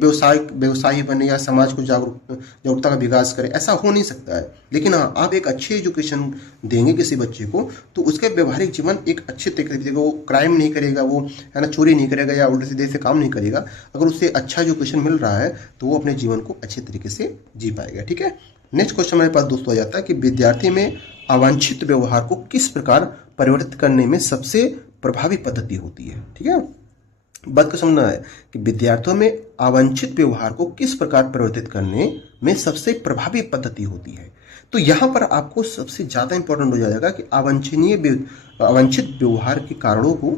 व्यवसायी बने या समाज को जागरूकता का विकास करे, ऐसा हो नहीं सकता है। लेकिन हाँ, आप एक अच्छी एजुकेशन देंगे किसी बच्चे को तो उसके व्यवहारिक जीवन एक अच्छे तरीके से, वो क्राइम नहीं करेगा, वो है ना चोरी नहीं करेगा, या उल्टे सीधे से काम नहीं करेगा। अगर उससे अच्छा एजुकेशन मिल रहा है तो वो अपने जीवन को अच्छे तरीके से जी पाएगा, ठीक है। नेक्स्ट क्वेश्चन हमारे पास दोस्तों आ जाता है कि विद्यार्थी में अवांछित व्यवहार को किस प्रकार परिवर्तित करने में सबसे प्रभावी पद्धति होती है, ठीक है। बात को समझना है कि विद्यार्थियों में अवांछित व्यवहार को किस प्रकार परिवर्तित करने में सबसे प्रभावी पद्धति होती है। तो यहाँ पर आपको सबसे ज्यादा इंपॉर्टेंट हो जाएगा कि अवांछित व्यवहार के कारणों को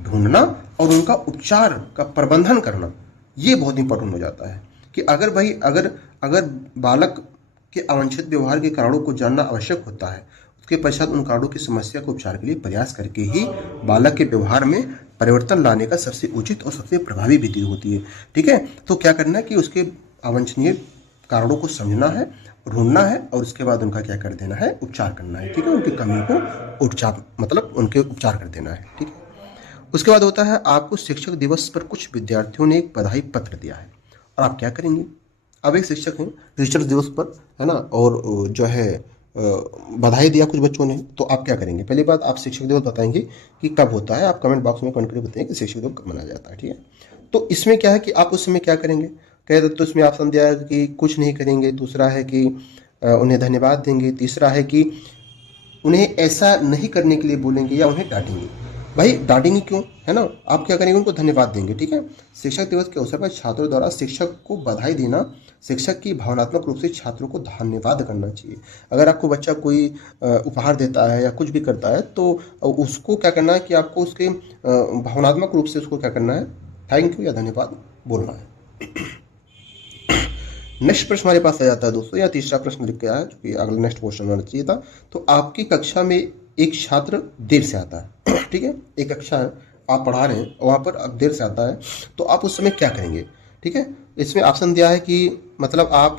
ढूंढना और उनका उपचार का प्रबंधन करना, ये बहुत इंपॉर्टेंट हो जाता है। कि अगर बालक के अवांछित व्यवहार के कारणों को जानना आवश्यक होता है, उसके पश्चात उन कारणों की समस्या को उपचार के लिए प्रयास करके ही बालक के व्यवहार में परिवर्तन लाने का सबसे उचित और सबसे प्रभावी विधि होती है, ठीक है। तो क्या करना है कि उसके अवांछनीय कारणों को समझना है, ढूंढना है, और उसके बाद उनका क्या कर देना है, उपचार करना है, ठीक है। उनकी कमी को उनके उपचार कर देना है, ठीक है। उसके बाद होता है आपको शिक्षक दिवस पर कुछ विद्यार्थियों ने एक बधाई पत्र दिया है, और आप क्या करेंगे। अब एक शिक्षक हैं टीचर्स दिवस पर, है ना, और जो है बधाई दिया कुछ बच्चों ने, तो आप क्या करेंगे। पहली बात, आप शिक्षक दिवस बताएंगे कि कब होता है, आप कमेंट बॉक्स में कमेंट करके बताएं कि शिक्षक दिवस कब मनाया जाता है, ठीक है। तो इसमें क्या है कि आप उस समय क्या करेंगे, कह तो इसमें ऑप्शन दिया है कि कुछ नहीं करेंगे, दूसरा है कि उन्हें धन्यवाद देंगे, तीसरा है कि उन्हें ऐसा नहीं करने के लिए बोलेंगे या उन्हें डांटेंगे। भाई डांटेंगे क्यों, है ना। आप क्या करेंगे, उनको धन्यवाद देंगे, ठीक है। शिक्षक दिवस के अवसर पर छात्रों द्वारा शिक्षक को बधाई देना, शिक्षक की भावनात्मक रूप से छात्रों को धन्यवाद करना चाहिए। अगर आपको बच्चा कोई उपहार देता है या कुछ भी करता है तो उसको क्या करना है कि आपको उसके भावनात्मक रूप से उसको क्या करना है, थैंक यू या धन्यवाद बोलना है। नेक्स्ट प्रश्न हमारे पास आ जाता है दोस्तों, या तीसरा प्रश्न लिख के आया जो कि अगला नेक्स्ट क्वेश्चन होना चाहिए था। तो आपकी कक्षा में एक छात्र देर से आता है, ठीक है, एक कक्षा है, आप पढ़ा रहे हैं, वहाँ पर अब देर से आता है, तो आप उस समय क्या करेंगे, ठीक है। इसमें ऑप्शन दिया है कि मतलब आप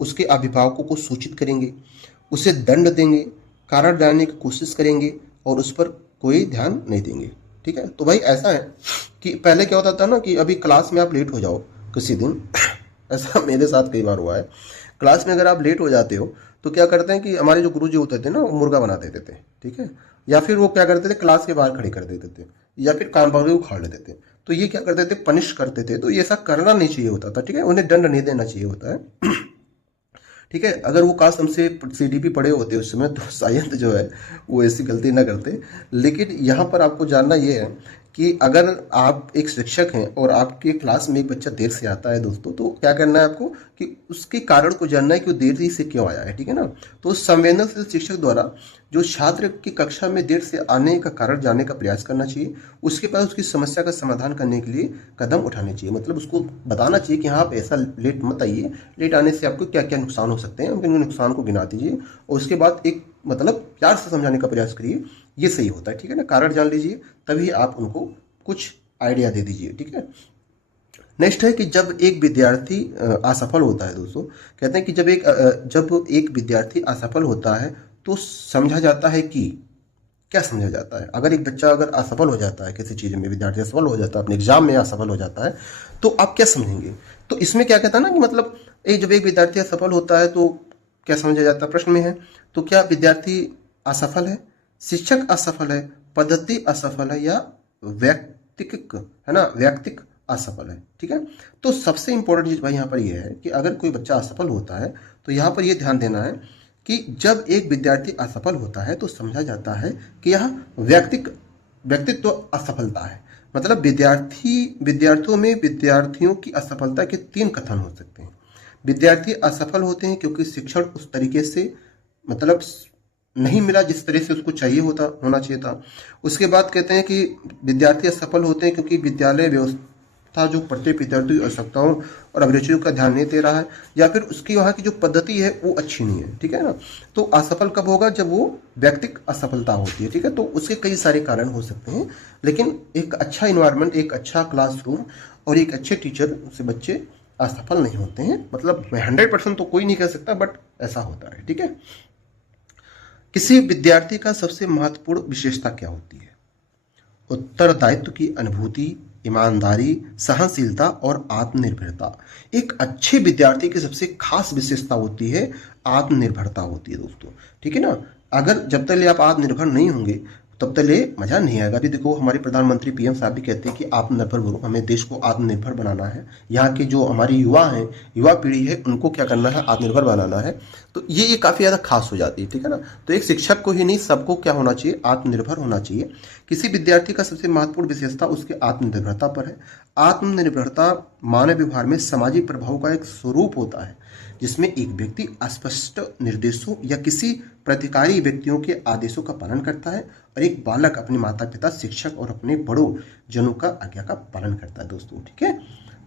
उसके अभिभावकों को सूचित करेंगे, उसे दंड देंगे, कारण जानने की कोशिश करेंगे और उस पर कोई ध्यान नहीं देंगे, ठीक है। तो भाई ऐसा है कि पहले क्या होता था ना कि अभी क्लास में आप लेट हो जाओ किसी दिन, ऐसा मेरे साथ कई बार हुआ है। क्लास में अगर आप लेट हो जाते हो तो क्या करते हैं कि हमारे जो गुरुजी होते थे ना, वो मुर्गा बना देते थे, ठीक है, या फिर वो क्या करते थे, क्लास के बाहर खड़े कर देते थे, या फिर कान पकड़ के उखाड़ लेते थे। तो ये क्या करते थे, पनिश करते थे। तो ये ऐसा करना नहीं चाहिए होता था, ठीक है, उन्हें दंड नहीं देना चाहिए होता है। ठीक है, अगर वो काश हमसे सीडीपी पढ़े होते उस समय तो शायद जो है वो ऐसी गलती ना करते। लेकिन यहाँ पर आपको जानना ये है कि अगर आप एक शिक्षक हैं और आपके क्लास में एक बच्चा देर से आता है दोस्तों, तो क्या करना है आपको कि उसके कारण को जानना है कि वो देर से क्यों आया है, ठीक है ना। तो उस संवेदनशील शिक्षक द्वारा जो छात्र की कक्षा में देर से आने का कारण जानने का प्रयास करना चाहिए, उसके बाद उसकी समस्या का समाधान करने के लिए कदम उठाने चाहिए। मतलब उसको बताना चाहिए कि हाँ आप ऐसा लेट मत आइए, लेट आने से आपको क्या क्या नुकसान हो सकते हैं, उनके नुकसान को गिना दीजिए और उसके बाद एक मतलब प्यार से समझाने का प्रयास करिए, ये सही होता है, ठीक है ना। कारण जान लीजिए तभी आप उनको कुछ आइडिया दे दीजिए, ठीक है। नेक्स्ट है कि जब एक विद्यार्थी असफल होता है दोस्तों, कहते हैं कि जब एक विद्यार्थी असफल होता है तो समझा जाता है कि क्या समझा जाता है। अगर एक बच्चा अगर असफल हो जाता है किसी चीज़ में, विद्यार्थी असफल हो जाता है अपने एग्जाम में, असफल हो जाता है, तो आप क्या समझेंगे। तो इसमें क्या कहता है ना कि मतलब जब एक विद्यार्थी असफल होता है तो क्या समझा जाता है, प्रश्न में है। तो क्या विद्यार्थी असफल है, शिक्षक असफल है, पद्धति असफल है, या व्यक्तिक, है ना, व्यक्तिक असफल है, ठीक है। तो सबसे इंपॉर्टेंट चीज भाई यहाँ पर यह है कि अगर कोई बच्चा असफल होता है तो यहाँ पर यह ध्यान देना है कि जब एक विद्यार्थी असफल होता है तो समझा जाता है कि यह व्यक्तित्व असफलता है। मतलब विद्यार्थियों में विद्यार्थियों की असफलता के 3 कथन हो सकते हैं। विद्यार्थी असफल होते हैं क्योंकि शिक्षण उस तरीके से मतलब नहीं मिला जिस तरह से उसको चाहिए होना चाहिए था। उसके बाद कहते हैं कि विद्यार्थी असफल होते हैं क्योंकि विद्यालय व्यवस्था जो प्रत्येक विद्यार्थी की आवश्यकताओं और अभिरुचियों का ध्यान नहीं दे रहा है, या फिर उसकी वहाँ की जो पद्धति है वो अच्छी नहीं है, ठीक है ना। तो असफल कब होगा, जब वो व्यक्तिगत असफलता होती है, ठीक है। तो उसके कई सारे कारण हो सकते हैं, लेकिन एक अच्छा इन्वायरमेंट, एक अच्छा क्लासरूम और एक अच्छे टीचर से बच्चे असफल नहीं होते हैं। मतलब 100% तो कोई नहीं कह सकता, बट ऐसा होता है, ठीक है। किसी विद्यार्थी का सबसे महत्वपूर्ण विशेषता क्या होती है। उत्तरदायित्व की अनुभूति, ईमानदारी, सहनशीलता और आत्मनिर्भरता। एक अच्छे विद्यार्थी की सबसे खास विशेषता होती है आत्मनिर्भरता होती है दोस्तों, ठीक है ना। अगर जब तक आप आत्मनिर्भर नहीं होंगे तब तक ये मजा नहीं आएगा। अभी देखो हमारे प्रधानमंत्री पीएम साहब भी कहते हैं कि आत्मनिर्भर बनो, हमें देश को आत्मनिर्भर बनाना है। यहाँ के जो हमारी युवा हैं, युवा पीढ़ी है, उनको क्या करना है, आत्मनिर्भर बनाना है। तो ये काफ़ी ज़्यादा खास हो जाती है, ठीक है ना। तो एक शिक्षक को ही नहीं, सबको क्या होना चाहिए, आत्मनिर्भर होना चाहिए। किसी विद्यार्थी का सबसे महत्वपूर्ण विशेषता उसके आत्मनिर्भरता पर है। आत्मनिर्भरता मानव व्यवहार में सामाजिक प्रभाव का एक स्वरूप होता है जिसमें एक व्यक्ति अस्पष्ट निर्देशों या किसी प्रतिकारी व्यक्तियों के आदेशों का पालन करता है और एक बालक अपने माता पिता, शिक्षक और अपने बड़ों जनों का आज्ञा का पालन करता है दोस्तों, ठीक है।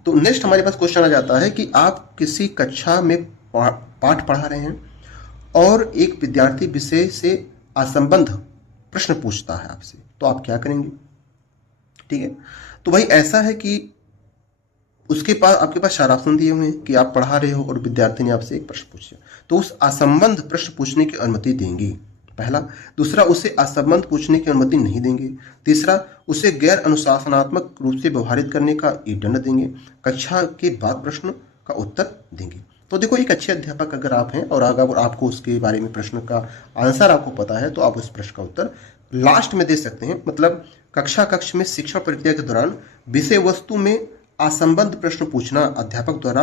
तो नेक्स्ट हमारे पास क्वेश्चन आ जाता है कि आप किसी कक्षा में पाठ पढ़ा रहे हैं और एक विद्यार्थी विषय से असंबद्ध प्रश्न पूछता है आपसे, तो आप क्या करेंगे, ठीक है। तो भाई ऐसा है कि उसके पास आपके पास 4 ऑप्शन दिए हुए हैं कि आप पढ़ा रहे हो और विद्यार्थी ने आपसे एक प्रश्न पूछा, तो उस असंबद्ध प्रश्न पूछने की अनुमति देंगे, पहला। दूसरा, उसे असंबद्ध पूछने की अनुमति नहीं देंगे। तीसरा, उसे गैर अनुशासनात्मक रूप से व्यवहारित करने का एक दंड देंगे। कक्षा के बाद प्रश्न का उत्तर देंगे। तो देखो, एक अच्छे अध्यापक अगर आप हैं और अगर आपको उसके बारे में प्रश्न का आंसर आपको पता है तो आप उस प्रश्न का उत्तर लास्ट में दे सकते हैं। मतलब कक्ष में शिक्षण प्रक्रिया के दौरान विषय वस्तु में असंबद्ध प्रश्न पूछना अध्यापक द्वारा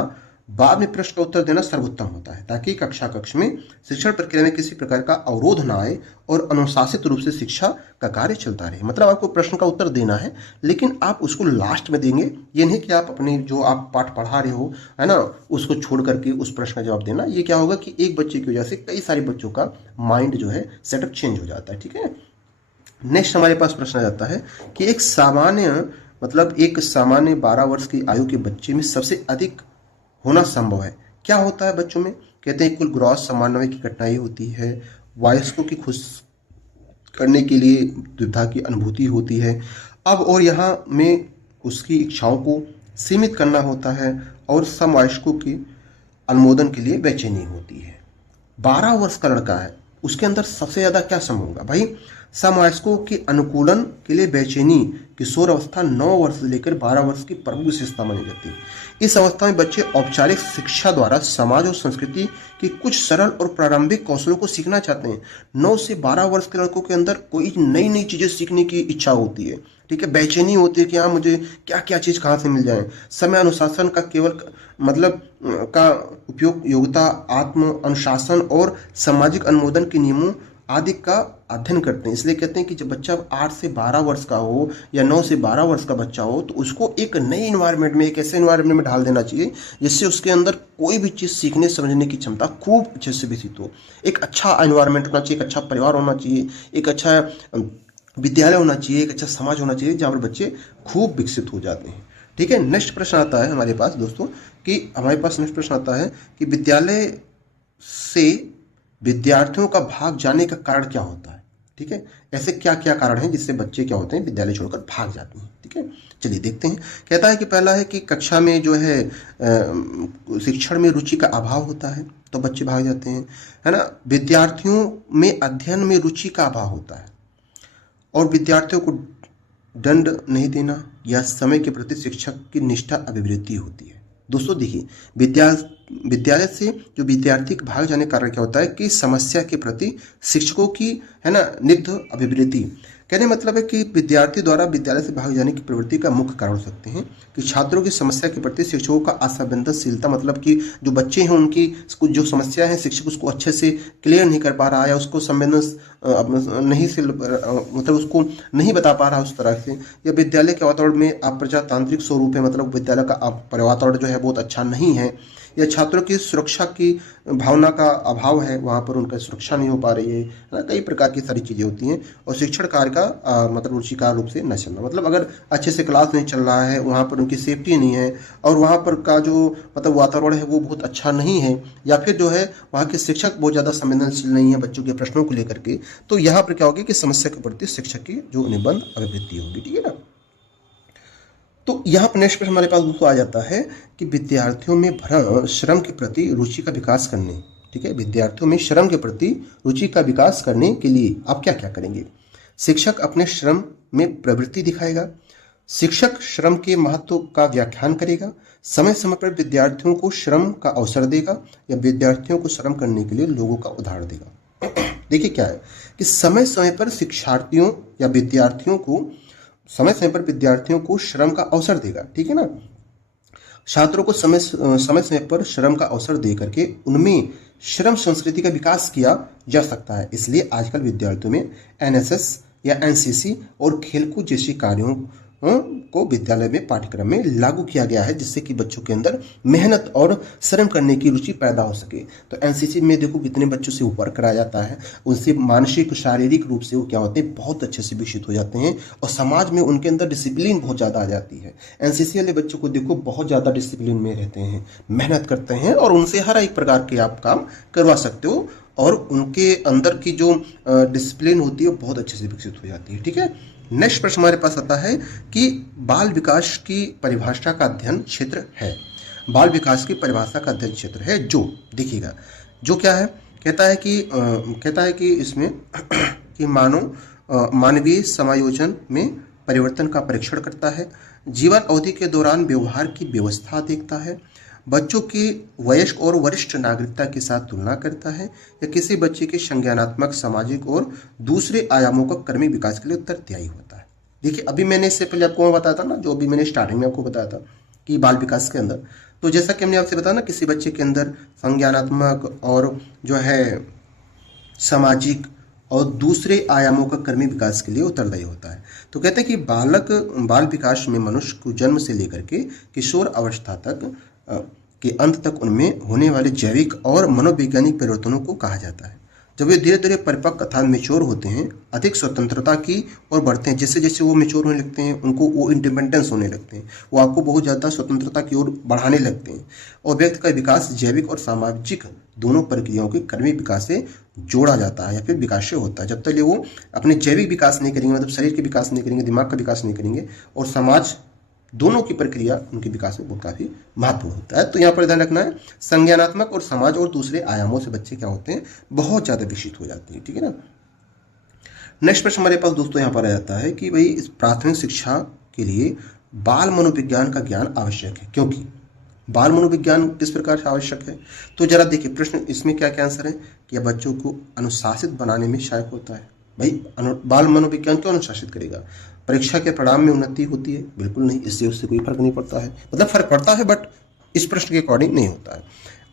बाद में प्रश्न का उत्तर देना सर्वोत्तम होता है, ताकि कक्षा कक्ष में शिक्षण प्रक्रिया में किसी प्रकार का अवरोध ना आए और अनुशासित रूप से शिक्षा का कार्य चलता रहे। मतलब आपको प्रश्न का उत्तर देना है, लेकिन आप उसको लास्ट में देंगे। ये नहीं कि आप अपने जो आप पाठ पढ़ा रहे हो, है ना, उसको छोड़ करके उस प्रश्न का जवाब देना। ये क्या होगा कि एक बच्चे की वजह से कई सारे बच्चों का माइंड जो है सेटअप चेंज हो जाता है। ठीक है, नेक्स्ट हमारे पास प्रश्न आ जाता है कि एक सामान्य 12 वर्ष की आयु के बच्चे में सबसे अधिक होना संभव है। क्या होता है बच्चों में? कहते हैं कुल ग्रॉस समन्वय की कठिनाई होती है, वयस्कों की खुश करने के लिए दुविधा की अनुभूति होती है। अब और यहाँ में उसकी इच्छाओं को सीमित करना होता है और समवयस्कों के अनुमोदन के लिए बेचैनी होती है। 12 वर्ष का लड़का है, उसके अंदर सबसे ज्यादा क्या संभव होगा भाई? समवयस्कों के अनुकूलन के लिए बेचैनी। किशोर अवस्था 9 वर्ष से लेकर 12 वर्ष की प्रमुख विशेषता मानी जाती है। इस अवस्था में बच्चे औपचारिक शिक्षा द्वारा समाज और संस्कृति की कुछ सरल और प्रारंभिक कौशलों को सीखना चाहते हैं। 9 से 12 वर्ष के लड़कों के अंदर कोई नई नई चीजें सीखने की इच्छा होती है। ठीक है, बेचैनी होती है कि हाँ मुझे क्या क्या चीज कहाँ से मिल जाए। समय अनुशासन का केवल मतलब का उपयोग योग्यता, आत्म अनुशासन और सामाजिक अनुमोदन के नियमों आदि का अध्ययन करते हैं। इसलिए कहते हैं कि जब बच्चा 8 से 12 वर्ष का हो या 9 से 12 वर्ष का बच्चा हो, तो उसको एक नए इन्वायरमेंट में, एक ऐसे इन्वायरमेंट में ढाल देना चाहिए जिससे उसके अंदर कोई भी चीज़ सीखने समझने की क्षमता खूब अच्छे से विकसित हो। एक अच्छा इन्वायरमेंट होना चाहिए, एक अच्छा परिवार होना चाहिए, एक अच्छा विद्यालय होना चाहिए, एक अच्छा समाज होना चाहिए जहाँ पर बच्चे खूब विकसित हो जाते हैं। ठीक है, नेक्स्ट प्रश्न आता है हमारे पास दोस्तों नेक्स्ट प्रश्न आता है कि विद्यालय से विद्यार्थियों का भाग जाने का कारण क्या होता है। ठीक है, ऐसे क्या क्या कारण हैं जिससे बच्चे क्या होते हैं, विद्यालय छोड़कर भाग जाते हैं। ठीक है, चलिए देखते हैं। कहता है कि पहला है कि कक्षा में जो है शिक्षण में रुचि का अभाव होता है, तो बच्चे भाग जाते हैं, है ना। विद्यार्थियों में अध्ययन में रुचि का अभाव होता है और विद्यार्थियों को दंड नहीं देना या समय के प्रति शिक्षक की निष्ठा अभिवृद्धि होती है। दोस्तों देखिए, विद्यालय से जो विद्यार्थी के भाग जाने का कारण क्या होता है कि समस्या के प्रति शिक्षकों की, है ना, निग्ध अभिवृद्धि। कहने मतलब है कि विद्यार्थी द्वारा विद्यालय से भाग जाने की प्रवृत्ति का मुख्य कारण हो सकते हैं कि छात्रों की समस्या के प्रति शिक्षकों का असंवेदनशीलता। मतलब कि जो बच्चे हैं उनकी कुछ जो समस्या है, शिक्षक उसको अच्छे से क्लियर नहीं कर पा रहा है या उसको नहीं से मतलब उसको नहीं बता पा रहा उस तरह से, या विद्यालय के वातावरण में अप्रजातांत्रिक स्वरूप है, मतलब विद्यालय का वातावरण जो है बहुत अच्छा नहीं है, या छात्रों की सुरक्षा की भावना का अभाव है, वहाँ पर उनका सुरक्षा नहीं हो पा रही है ना। कई प्रकार की सारी चीज़ें होती हैं। और शिक्षण कार्य का मतलब रुचिकार रूप से न चलना, मतलब अगर अच्छे से क्लास नहीं चल रहा है, वहाँ पर उनकी सेफ्टी नहीं है और वहाँ पर का जो मतलब वातावरण है वो बहुत अच्छा नहीं है, या फिर जो है वहाँ के शिक्षक बहुत ज़्यादा संवेदनशील नहीं है बच्चों के प्रश्नों को लेकर के, तो यहाँ पर क्या होगी कि समस्या के प्रति शिक्षक की जो निबंध अभिवृद्धि होगी। ठीक है ना। तो यहाँ पर नेक्स्ट प्रश्न हमारे पास दोस्तों आ जाता है कि विद्यार्थियों में भ्रम श्रम के प्रति रुचि का विकास करने। ठीक है, विद्यार्थियों में श्रम के प्रति रुचि का विकास करने के लिए आप क्या क्या करेंगे? शिक्षक अपने श्रम में प्रवृत्ति दिखाएगा, शिक्षक श्रम के महत्व का व्याख्यान करेगा, समय समय पर विद्यार्थियों को श्रम का अवसर देगा या विद्यार्थियों को श्रम करने के लिए लोगों का उदाहरण देगा। देखिए क्या है कि समय समय पर विद्यार्थियों को श्रम का अवसर देगा। ठीक है ना, छात्रों को समय समय पर श्रम का अवसर दे करके उनमें श्रम संस्कृति का विकास किया जा सकता है। इसलिए आजकल विद्यार्थियों में एनएसएस या एनसीसी और खेलकूद जैसे कार्यों को विद्यालय में पाठ्यक्रम में लागू किया गया है, जिससे कि बच्चों के अंदर मेहनत और श्रम करने की रुचि पैदा हो सके। तो एनसीसी में देखो कितने बच्चों से ऊपर कराया जाता है, उनसे मानसिक शारीरिक रूप से वो क्या होते हैं, बहुत अच्छे से विकसित हो जाते हैं और समाज में उनके अंदर डिसिप्लिन बहुत ज़्यादा आ जाती है। एनसीसी वाले बच्चों को देखो बहुत ज़्यादा डिसिप्लिन में रहते हैं, मेहनत करते हैं और उनसे हर एक प्रकार के आप काम करवा सकते हो और उनके अंदर की जो डिसिप्लिन होती है वो बहुत अच्छे से विकसित हो जाती है। ठीक है, नेक्स्ट प्रश्न हमारे पास आता है कि बाल विकास की परिभाषा का अध्ययन क्षेत्र है। बाल विकास की परिभाषा का अध्ययन क्षेत्र है जो देखिएगा जो क्या है, कहता है कि इसमें कि मानवीय समायोजन में परिवर्तन का परीक्षण करता है, जीवन अवधि के दौरान व्यवहार की व्यवस्था देखता है, बच्चों की वयस्क और वरिष्ठ नागरिकता के साथ तुलना करता है या किसी बच्चे के संज्ञानात्मक, सामाजिक और दूसरे आयामों का क्रमिक विकास के लिए उत्तरदायी होता है। देखिए अभी मैंने इससे पहले आपको बताया था ना, जो अभी मैंने स्टार्टिंग में आपको बताया था कि बाल विकास के अंदर, तो जैसा कि हमने आपसे बताया ना, किसी बच्चे के अंदर संज्ञानात्मक और जो है सामाजिक और दूसरे आयामों का कर्मी विकास के लिए उत्तरदायी होता है। तो कहते हैं कि बाल विकास में मनुष्य को जन्म से लेकर के किशोर अवस्था तक के अंत तक उनमें होने वाले जैविक और मनोवैज्ञानिक परिवर्तनों को कहा जाता है। जब वे धीरे धीरे परिपक्व अर्थात मेच्योर होते हैं, अधिक स्वतंत्रता की ओर बढ़ते हैं, जैसे जैसे वो मेच्योर होने लगते हैं, उनको वो इंडिपेंडेंस होने लगते हैं, वो आपको बहुत ज़्यादा स्वतंत्रता की ओर बढ़ाने लगते हैं, और व्यक्ति का विकास जैविक और सामाजिक दोनों प्रक्रियाओं के कर्मी विकास से जोड़ा जाता है या फिर विकास से होता है। जब तक वो अपने जैविक विकास नहीं करेंगे, मतलब शरीर के विकास नहीं करेंगे, दिमाग का विकास नहीं करेंगे, और समाज दोनों की प्रक्रिया उनके विकास में बहुत काफ़ी महत्वपूर्ण होता है। तो यहाँ पर ध्यान रखना है, संज्ञानात्मक और समाज और दूसरे आयामों से बच्चे क्या होते हैं, बहुत ज़्यादा विकसित हो जाते हैं। ठीक है ना। नेक्स्ट प्रश्न हमारे पास दोस्तों यहाँ पर आ जाता है कि भाई इस प्राथमिक शिक्षा के लिए बाल मनोविज्ञान का ज्ञान आवश्यक है, क्योंकि बाल मनोविज्ञान किस प्रकार से आवश्यक है। तो जरा देखिए प्रश्न इसमें क्या क्या आंसर है कि बच्चों को अनुशासित बनाने में सहायक होता है। भाई बाल मनोविज्ञान क्यों अनुशासित करेगा? परीक्षा के परिणाम में उन्नति होती है? बिल्कुल नहीं, इससे उससे कोई फर्क नहीं पड़ता है। मतलब फर्क पड़ता है बट इस प्रश्न के अकॉर्डिंग नहीं होता है।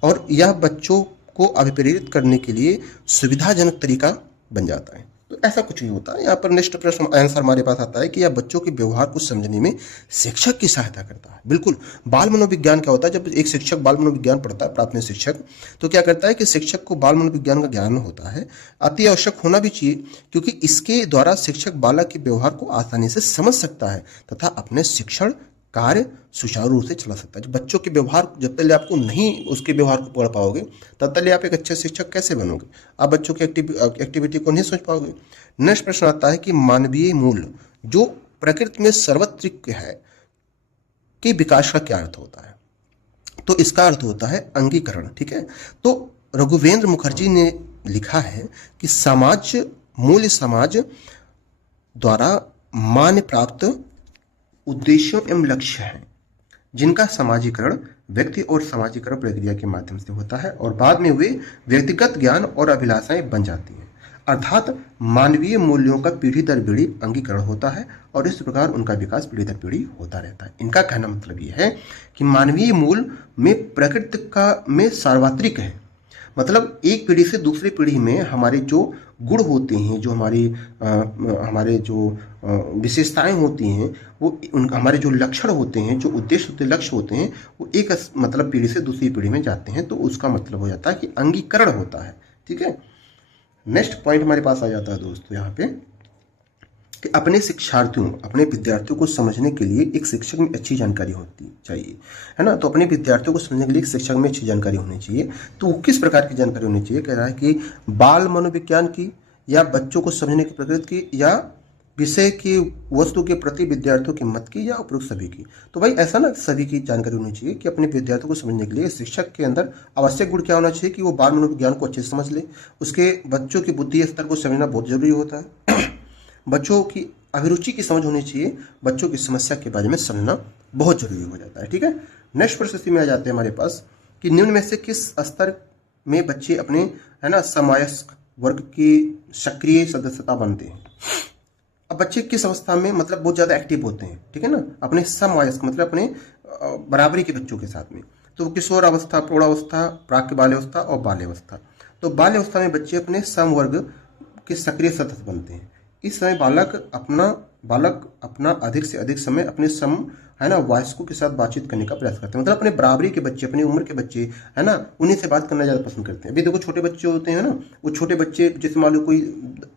और यह बच्चों को अभिप्रेरित करने के लिए सुविधाजनक तरीका बन जाता है। तो ऐसा कुछ नहीं होता है। यहाँ पर नेक्स्ट प्रश्न आंसर हमारे पास आता है कि यह बच्चों के व्यवहार को समझने में शिक्षक की सहायता करता है। बिल्कुल, बाल मनोविज्ञान क्या होता है, जब एक शिक्षक बाल मनोविज्ञान पढ़ता है, प्राथमिक शिक्षक, तो क्या करता है कि शिक्षक को बाल मनोविज्ञान का ज्ञान होता है, अति आवश्यक होना भी चाहिए, क्योंकि इसके द्वारा शिक्षक बालक के व्यवहार को आसानी से समझ सकता है तथा अपने शिक्षण कार्य सुचारू रूप से चला सकता है। जब बच्चों के व्यवहार, जब तक आपको नहीं उसके व्यवहार को पढ़ पाओगे तब तक आप एक अच्छे शिक्षक कैसे बनोगे? आप बच्चों की एक्टिविटी को नहीं समझ पाओगे। नेक्स्ट प्रश्न आता है कि मानवीय मूल जो प्रकृति में सर्वत्रिक है के विकास का क्या अर्थ होता है? तो इसका अर्थ होता है अंगीकरण। ठीक है। तो रघुवेंद्र मुखर्जी ने लिखा है कि समाज मूल्य समाज द्वारा मान्य प्राप्त उद्देश्यों एवं लक्ष्य हैं, जिनका समाजीकरण व्यक्ति और समाजीकरण प्रक्रिया के माध्यम से होता है और बाद में वे व्यक्तिगत ज्ञान और अभिलाषाएं बन जाती हैं। अर्थात मानवीय मूल्यों का पीढ़ी दर पीढ़ी अंगीकरण होता है और इस प्रकार उनका विकास पीढ़ी दर पीढ़ी होता रहता है। इनका कहना मतलब ये है कि मानवीय मूल में प्रकृति का में सार्वत्रिक है, मतलब एक पीढ़ी से दूसरी पीढ़ी में हमारे जो गुण होते हैं, जो हमारे जो विशेषताएं होती हैं, वो हमारे जो लक्षण होते हैं, जो उद्देश्य होते हैं, लक्ष्य होते हैं, वो एक मतलब पीढ़ी से दूसरी पीढ़ी में जाते हैं। तो उसका मतलब हो जाता है कि अंगीकरण होता है। ठीक है। नेक्स्ट पॉइंट हमारे पास आ जाता है दोस्तों यहाँ पे कि अपने शिक्षार्थियों, अपने विद्यार्थियों को समझने के लिए एक शिक्षक में अच्छी जानकारी होती चाहिए, है ना। तो अपने विद्यार्थियों को समझने के लिए एक शिक्षक में अच्छी जानकारी होनी चाहिए। तो किस प्रकार की जानकारी होनी चाहिए? कह रहा है कि बाल मनोविज्ञान की, या बच्चों को समझने की प्रकृति की, या विषय की वस्तु के प्रति विद्यार्थियों की मत की, या उपरोक्त सभी की। तो भाई ऐसा ना सभी की जानकारी होनी चाहिए कि अपने विद्यार्थियों को समझने के लिए शिक्षक के अंदर आवश्यक गुण क्या होना चाहिए कि वो बाल मनोविज्ञान को अच्छे से समझ ले, उसके बच्चों की बुद्धि स्तर को समझना बहुत जरूरी होता है, बच्चों की अभिरुचि की समझ होनी चाहिए, बच्चों की समस्या के बारे में समझना बहुत जरूरी हो जाता है। ठीक है। नेक्स्ट प्रश्न में आ जाते हैं हमारे पास कि निम्न में से किस स्तर में बच्चे अपने, है ना, समवयस्क वर्ग की सक्रिय सदस्यता बनते हैं? अब बच्चे किस अवस्था में मतलब बहुत ज़्यादा एक्टिव होते हैं? ठीक है ना, अपने समवयस्क मतलब अपने बराबरी के बच्चों के साथ में। तो किशोर अवस्था, प्रौढ़ावस्था, प्राक बाल्यावस्था और बाल्यावस्था। तो बाल्यावस्था में बच्चे अपने समवर्ग के सक्रिय सदस्य बनते हैं। इस समय बालक अपना अधिक से अधिक समय अपने सम, है ना, वयस्कों के साथ बातचीत करने का प्रयास करते हैं। मतलब अपने बराबरी के बच्चे, अपनी उम्र के बच्चे, है ना, उन्हीं से बात करना ज़्यादा पसंद करते हैं। अभी देखो छोटे बच्चे होते हैं ना, वो छोटे बच्चे, जैसे मान लो कोई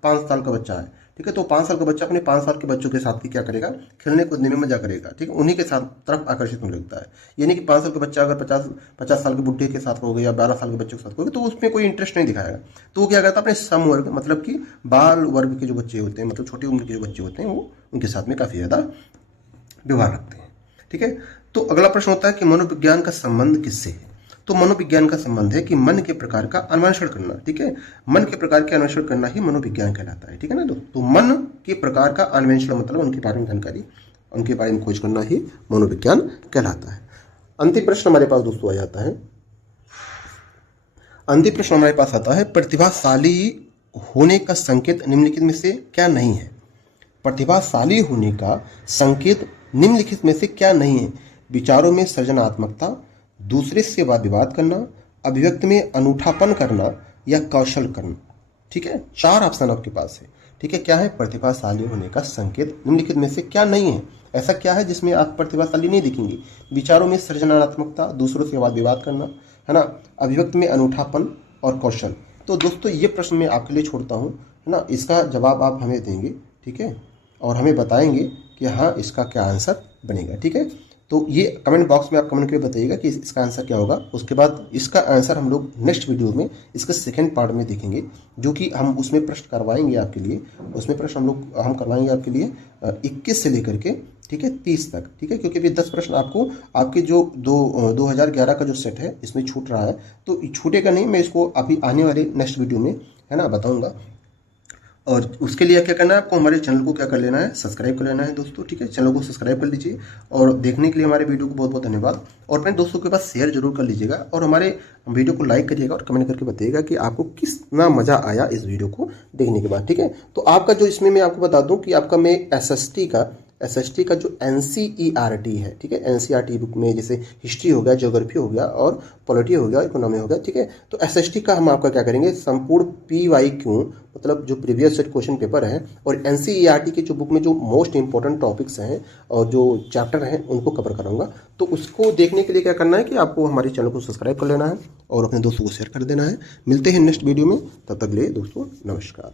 5 साल का बच्चा है, ठीक है, तो 5 साल का बच्चा अपने 5 साल के बच्चों के साथ भी क्या करेगा, खेलने कूदने में मजा करेगा। ठीक है, उन्हीं के साथ तरफ आकर्षित होने लगता है। ये नहीं कि 5 साल का बच्चा अगर 50 साल के बुढ़े के साथ हो गया या 12 साल के बच्चों के साथ हो गया तो उसमें कोई इंटरेस्ट नहीं दिखाएगा। तो वो क्या करता है, अपने सम वर्ग मतलब कि बाल वर्ग के जो बच्चे होते हैं, मतलब छोटी उम्र के जो बच्चे होते हैं, वो उनके साथ में काफ़ी ज़्यादा व्यवहार रखते हैं। ठीक है। तो अगला प्रश्न होता है कि मनोविज्ञान का संबंध किससे है? तो मनोविज्ञान का संबंध है कि मन के प्रकार का अन्वेषण करना। ठीक है, मन के प्रकार के अन्वेषण करना ही मनोविज्ञान कहलाता है। ठीक है ना। तो मन के प्रकार का अन्वेषण मतलब उनके बारे में जानकारी, उनके बारे में खोज करना ही मनोविज्ञान कहलाता है। अंतिम प्रश्न हमारे पास दोस्तों आ जाता है, अंतिम प्रश्न हमारे पास आता है, प्रतिभाशाली होने का संकेत निम्नलिखित में से क्या नहीं है? प्रतिभाशाली होने का संकेत निम्नलिखित में से क्या नहीं है? विचारों में सृजनात्मकता, दूसरे से वाद विवाद करना, अभिव्यक्ति में अनूठापन करना या कौशल करना। ठीक है, 4 ऑप्शन आपके पास है। ठीक है, क्या है? प्रतिभाशाली होने का संकेत निम्नलिखित में से क्या नहीं है? ऐसा क्या है जिसमें आप प्रतिभाशाली नहीं दिखेंगे? विचारों में सृजनात्मकता, दूसरों से वाद विवाद करना, है ना, अभिव्यक्ति में अनूठापन और कौशल। तो दोस्तों ये प्रश्न मैं आपके लिए छोड़ता हूँ, है ना, इसका जवाब आप हमें देंगे। ठीक है, और हमें बताएंगे कि हाँ इसका क्या आंसर बनेगा। ठीक है, तो ये कमेंट बॉक्स में आप कमेंट करके बताइएगा कि इसका आंसर क्या होगा। उसके बाद इसका आंसर हम लोग नेक्स्ट वीडियो में इसके सेकंड पार्ट में देखेंगे, जो कि हम उसमें प्रश्न करवाएंगे आपके लिए। उसमें प्रश्न हम करवाएंगे आपके लिए 21 से लेकर के, ठीक है, 30 तक। ठीक है, क्योंकि अभी 10 प्रश्न आपको आपके जो 2011 का जो सेट है इसमें छूट रहा है, तो छूटेगा नहीं, मैं इसको अभी आने वाले नेक्स्ट वीडियो में, है ना, बताऊंगा। और उसके लिए क्या करना है आपको? हमारे चैनल को क्या कर लेना है? सब्सक्राइब कर लेना है दोस्तों। ठीक है, चैनल को सब्सक्राइब कर लीजिए और देखने के लिए हमारे वीडियो को बहुत बहुत धन्यवाद। और अपने दोस्तों के पास शेयर जरूर कर लीजिएगा और हमारे वीडियो को लाइक करिएगा और कमेंट करके बताइएगा कि आपको कितना मजा आया इस वीडियो को देखने के बाद। ठीक है, तो आपका जो इसमें मैं आपको बता दूं कि आपका मैं एसएसटी का जो एनसीईआरटी है, ठीक है, एनसीईआरटी बुक में जैसे हिस्ट्री हो गया, ज्योग्राफी हो गया और पॉलिटी हो गया, इकोनॉमी हो गया। ठीक है, तो एसएसटी का हम आपका क्या करेंगे? संपूर्ण पीवाईक्यू, मतलब जो प्रीवियस सेट क्वेश्चन पेपर है, और एनसीईआरटी की जो बुक में जो मोस्ट इंपॉर्टेंट टॉपिक्स हैं और जो चैप्टर हैं उनको कवर कराऊंगा। तो उसको देखने के लिए क्या करना है कि आपको हमारे चैनल को सब्सक्राइब कर लेना है और अपने दोस्तों को शेयर कर देना है। मिलते हैं नेक्स्ट वीडियो में, तब तक के लिए दोस्तों नमस्कार।